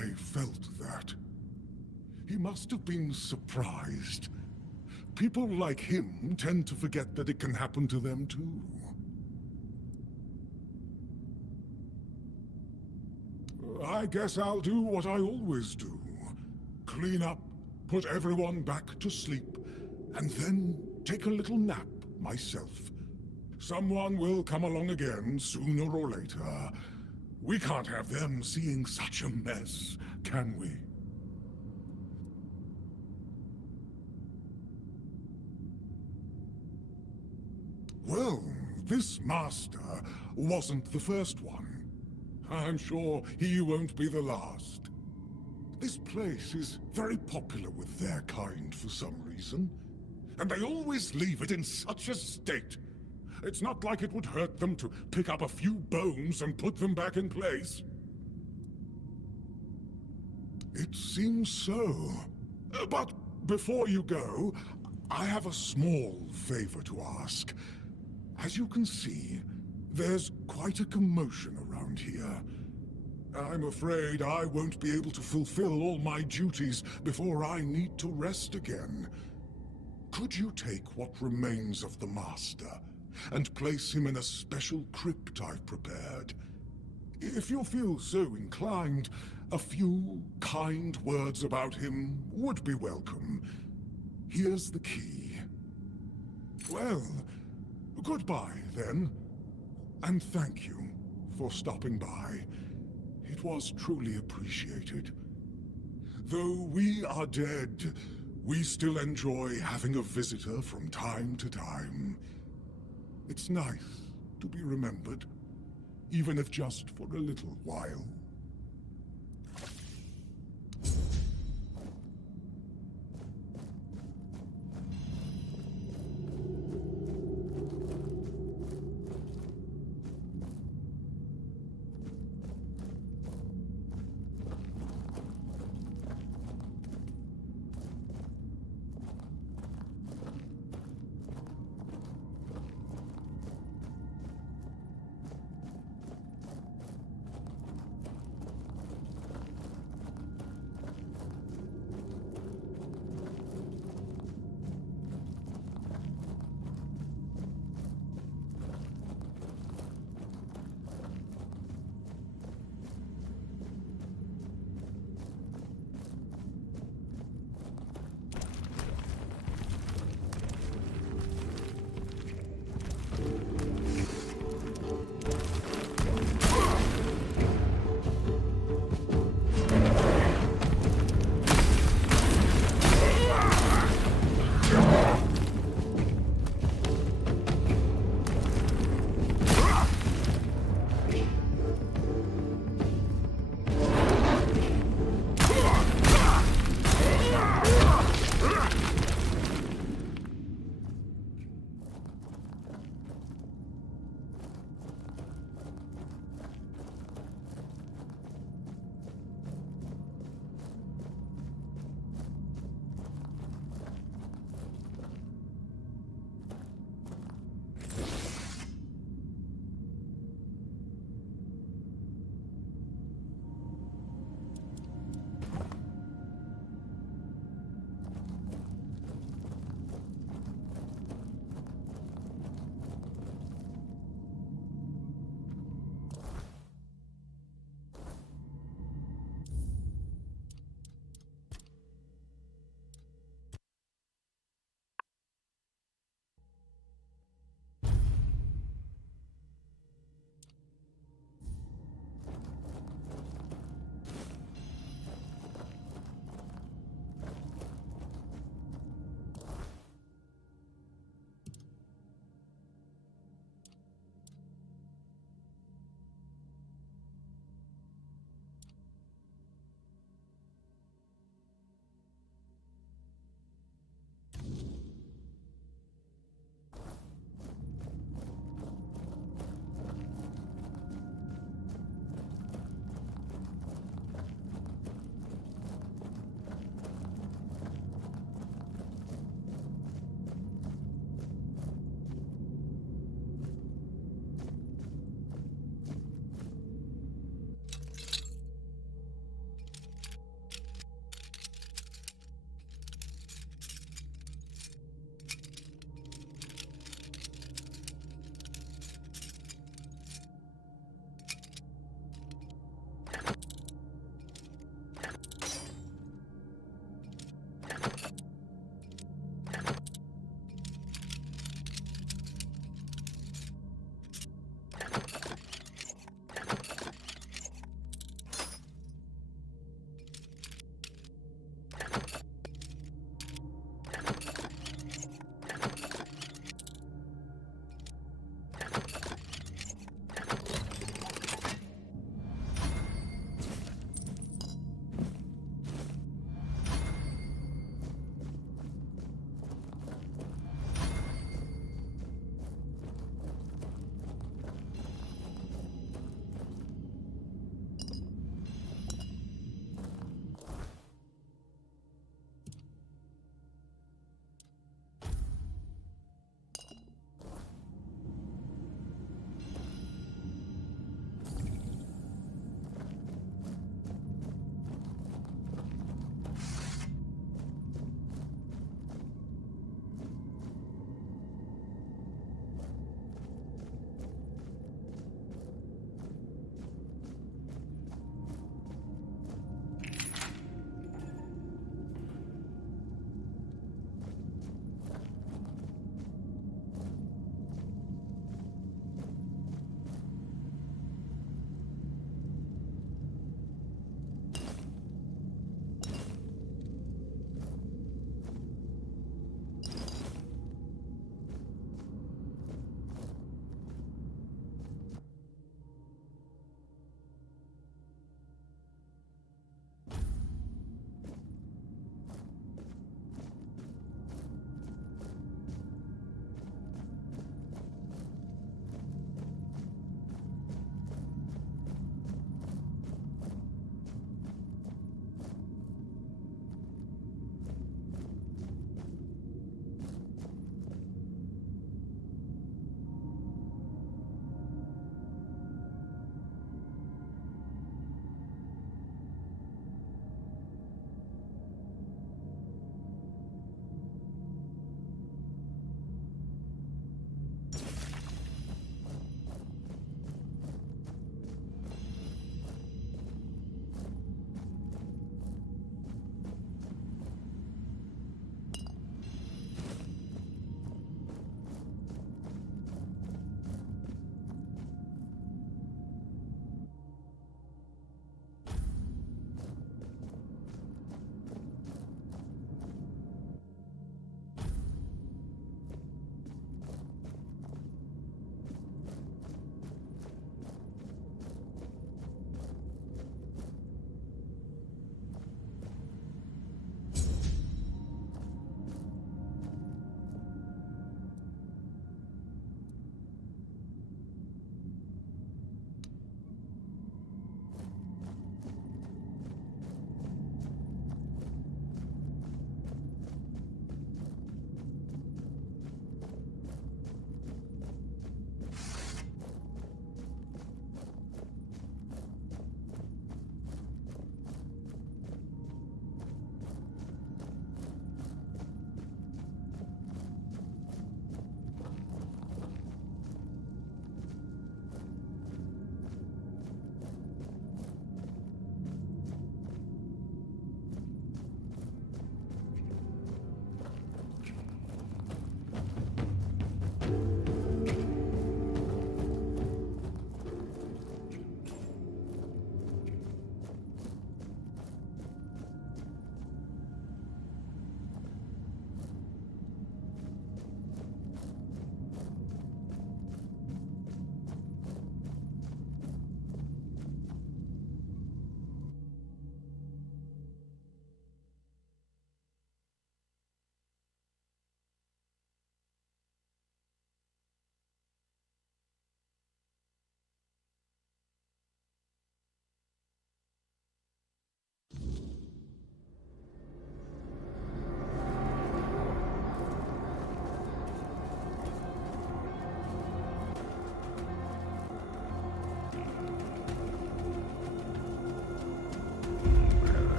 I felt that. He must have been surprised. People like him tend to forget that it can happen to them too. I guess I'll do what I always do. Clean up, put everyone back to sleep, and then take a little nap myself. Someone will come along again sooner or later. We can't have them seeing such a mess, can we? Well, this master wasn't the first one. I'm sure he won't be the last. This place is very popular with their kind for some reason, and they always leave it in such a state. It's not like it would hurt them to pick up a few bones and put them back in place. It seems so. But before you go, I have a small favor to ask. As you can see, there's quite a commotion around here. I'm afraid I won't be able to fulfill all my duties before I need to rest again. Could you take what remains of the Master and place him in a special crypt I've prepared? If you feel so inclined, a few kind words about him would be welcome. Here's the key. Well, goodbye, then. And thank you for stopping by. It was truly appreciated. Though we are dead, we still enjoy having a visitor from time to time. It's nice to be remembered, even if just for a little while.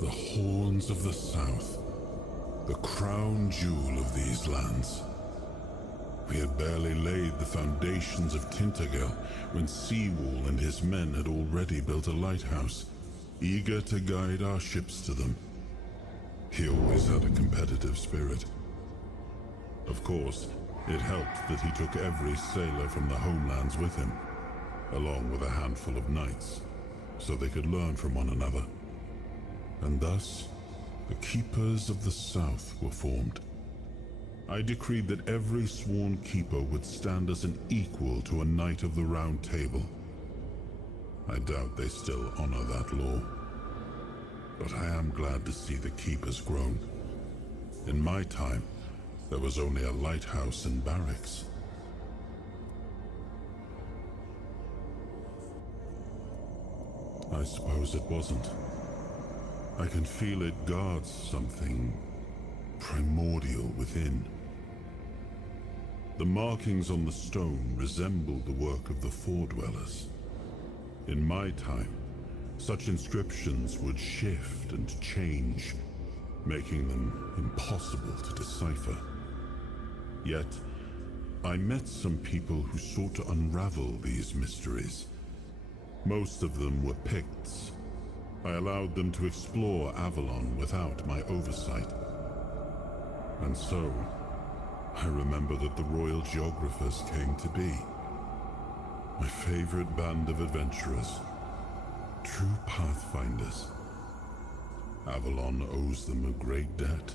The horns of the south, the crown jewel of these lands. We had barely laid the foundations of Tainted when Seawall and his men had already built a lighthouse, eager to guide our ships to them. He always had a competitive spirit. Of course, it helped that he took every sailor from the homelands with him, along with a handful of knights, so they could learn from one another. And thus, the Keepers of the South were formed. I decreed that every sworn keeper would stand as an equal to a Knight of the Round Table. I doubt they still honor that law. But I am glad to see the keepers grown. In my time, there was only a lighthouse and barracks. I suppose it wasn't. I can feel it guards something primordial within. The markings on the stone resemble the work of the Foredwellers. In my time, such inscriptions would shift and change, making them impossible to decipher. Yet, I met some people who sought to unravel these mysteries. Most of them were Picts. I allowed them to explore Avalon without my oversight. And so, I remember that the royal geographers came to be. My favorite band of adventurers. True pathfinders. Avalon owes them a great debt.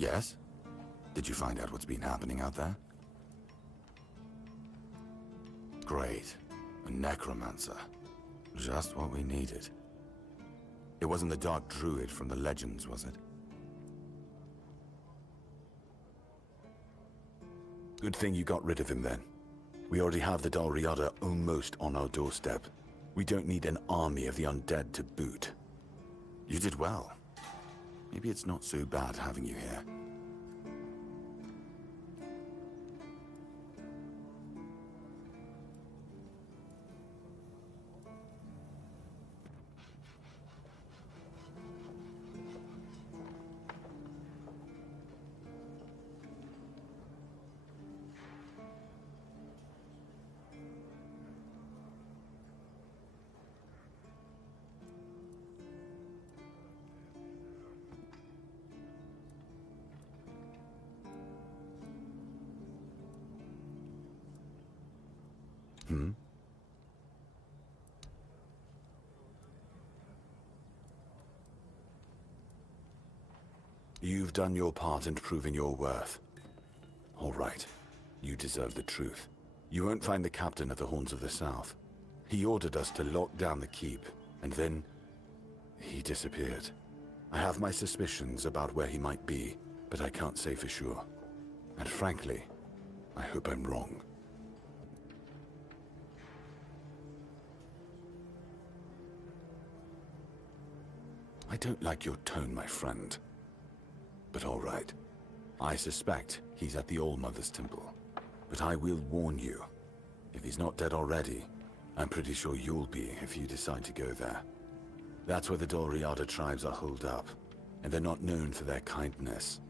Yes? Did you find out what's been happening out there? Great. A necromancer. Just what we needed. It wasn't the Dark Druid from the legends, was it? Good thing you got rid of him then. We already have the Dal Riata almost on our doorstep. We don't need an army of the undead to boot. You did well. Maybe it's not so bad having you here. You've done your part in proving your worth. All right. You deserve the truth. You won't find the captain at the Horns of the South. He ordered us to lock down the keep, and then he disappeared. I have my suspicions about where he might be, but I can't say for sure. And frankly, I hope I'm wrong. I don't like your tone, my friend. But all right. I suspect he's at the All-Mother's Temple. But I will warn you. If he's not dead already, I'm pretty sure you'll be if you decide to go there. That's where the Dal Riata tribes are holed up, and they're not known for their kindness.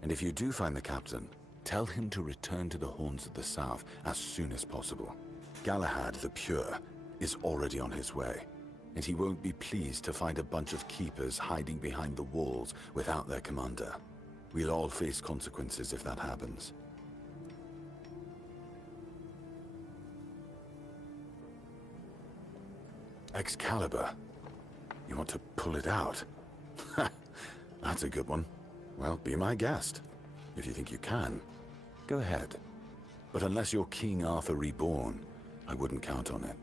And if you do find the captain, tell him to return to the Horns of the South as soon as possible. Galahad the Pure is already on his way, and he won't be pleased to find a bunch of keepers hiding behind the walls without their commander. We'll all face consequences if that happens. Excalibur. You want to pull it out? That's a good one. Well, be my guest. If you think you can, go ahead. But unless you're King Arthur reborn, I wouldn't count on it.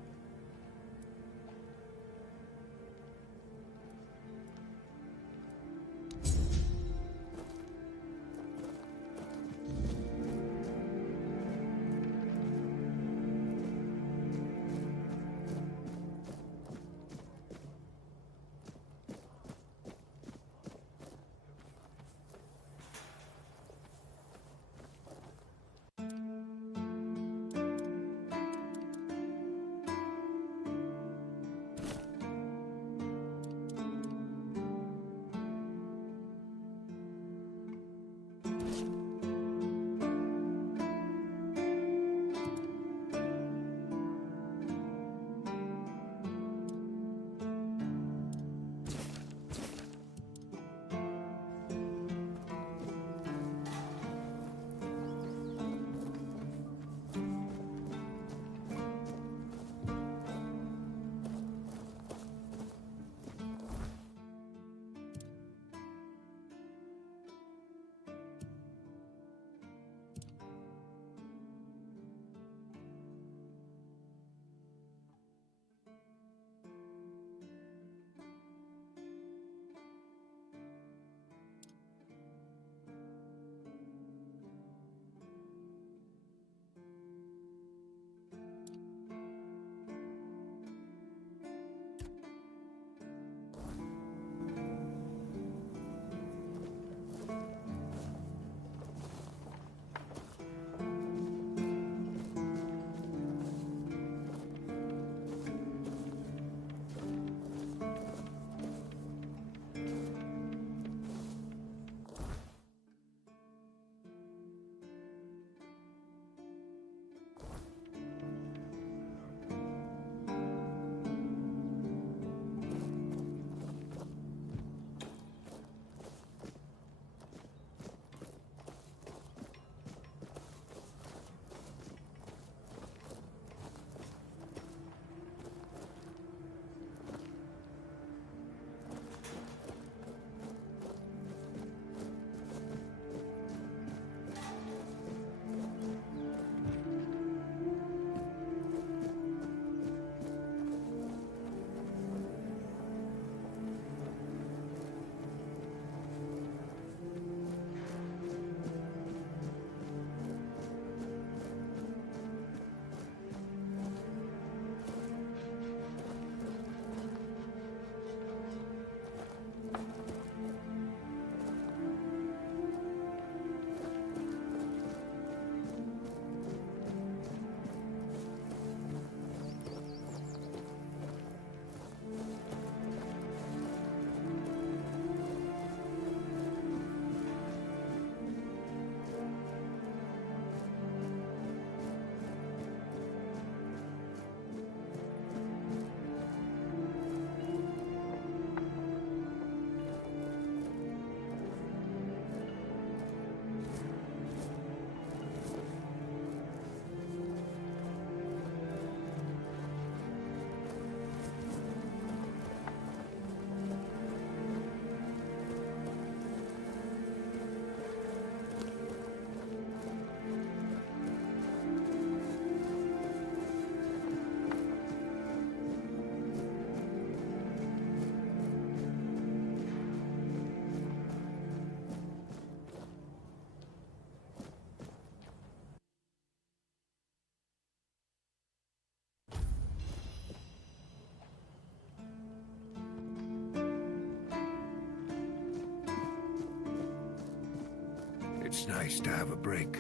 It's nice to have a break.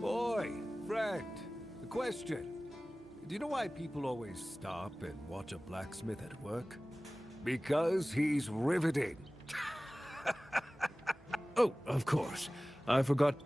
Boy, friend, a question. Do you know why people always stop and watch a blacksmith at work? Because he's riveting. Oh, of course. I forgot.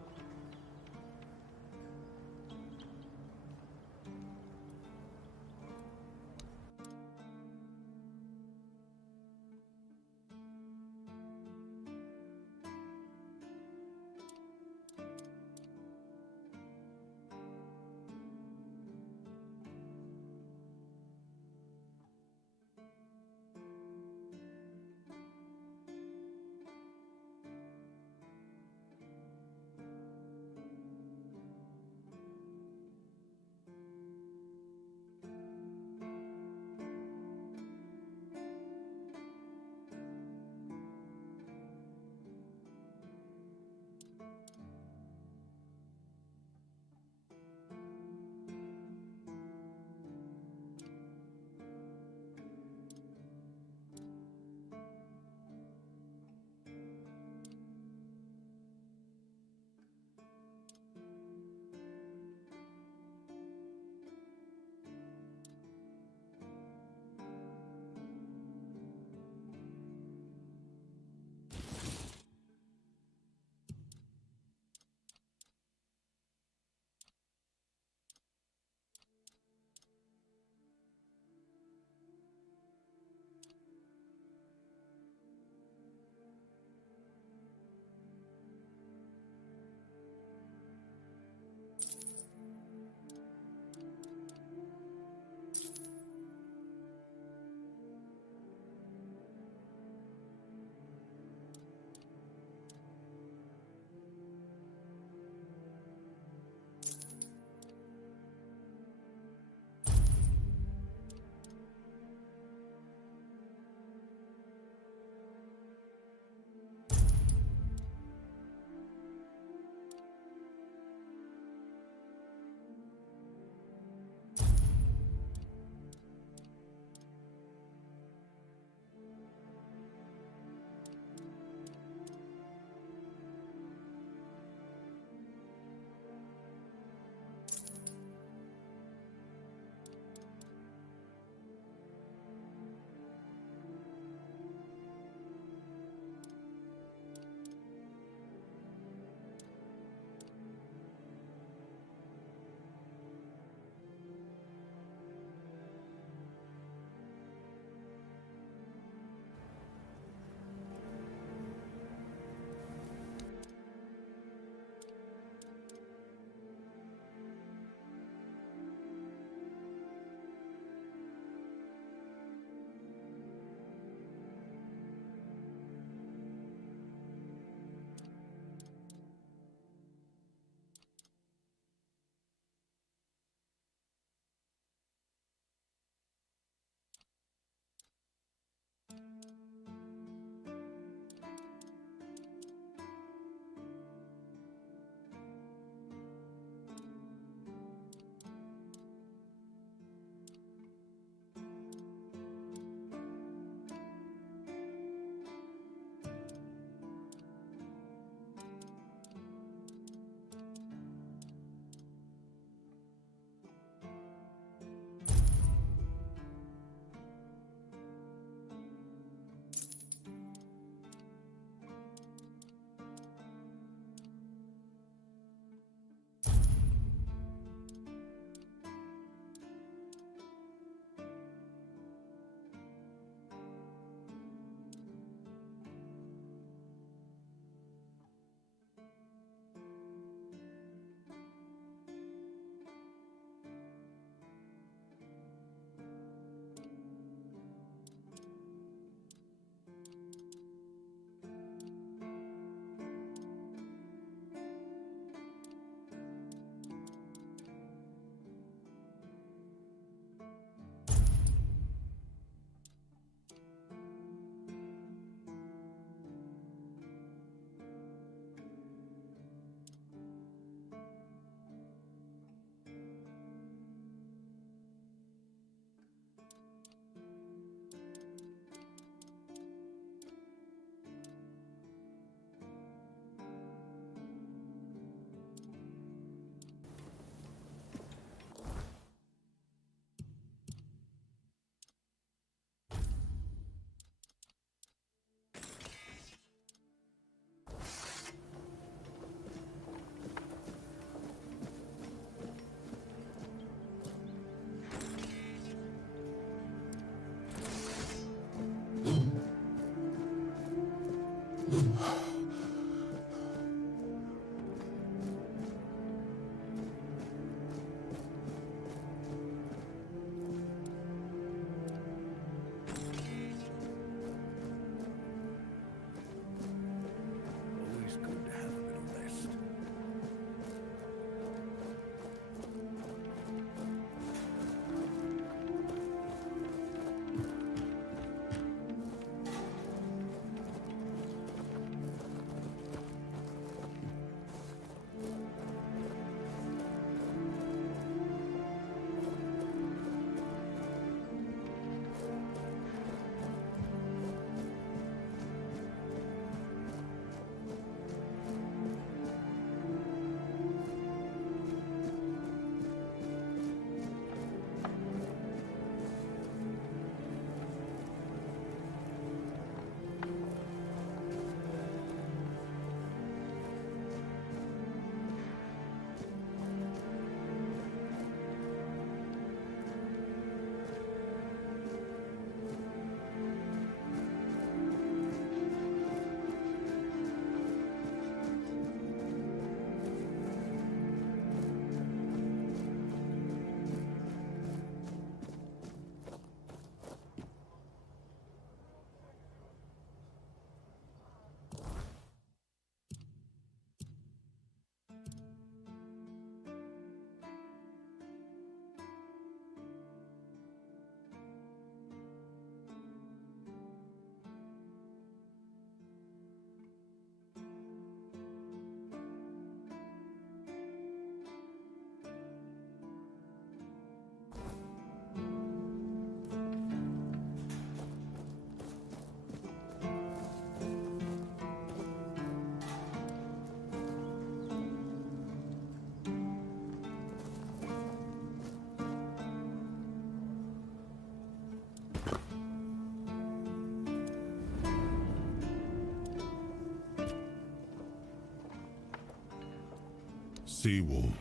Seawall.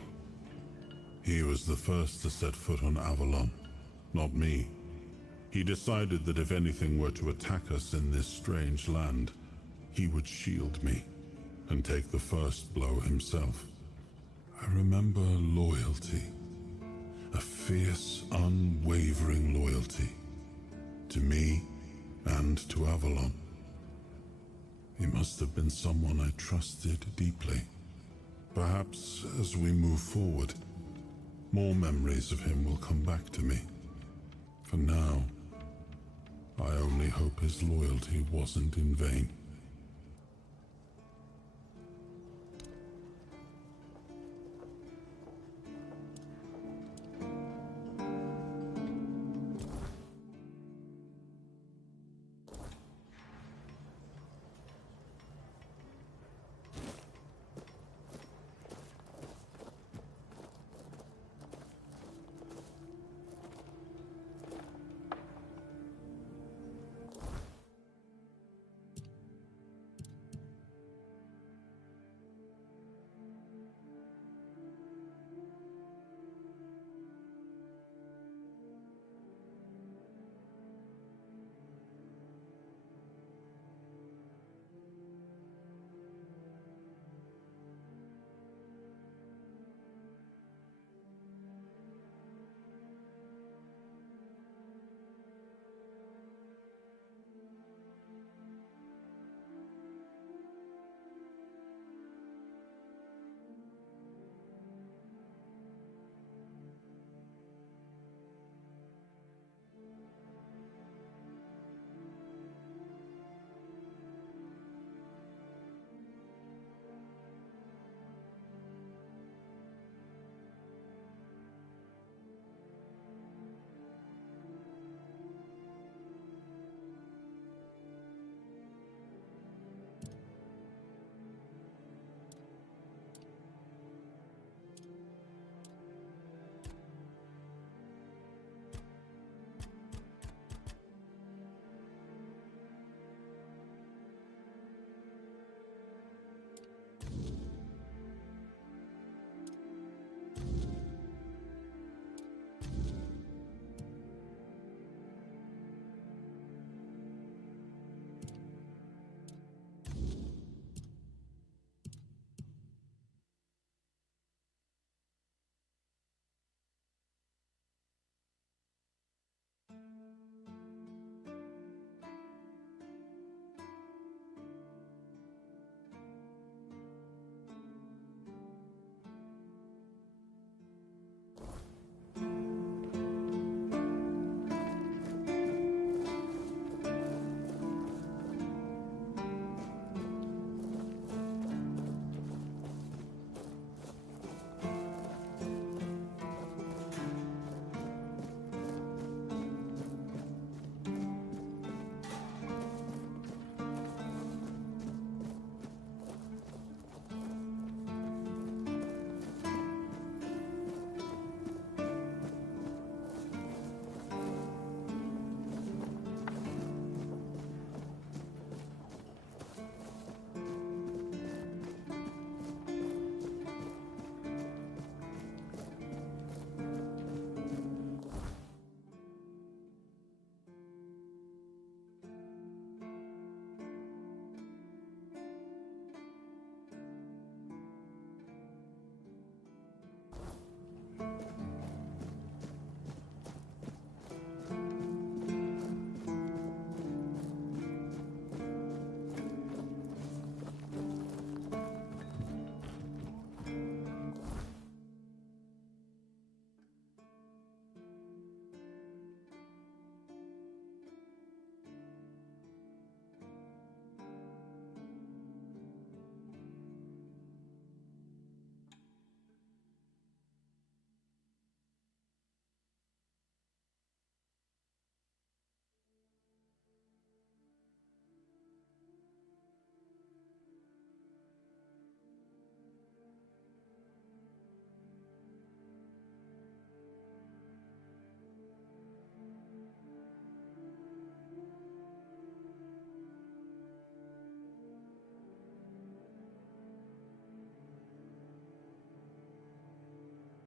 He was the first to set foot on Avalon, not me. He decided that if anything were to attack us in this strange land, he would shield me and take the first blow himself. I remember loyalty. A fierce, unwavering loyalty. To me and to Avalon. He must have been someone I trusted deeply. Perhaps as we move forward, more memories of him will come back to me. For now, I only hope his loyalty wasn't in vain.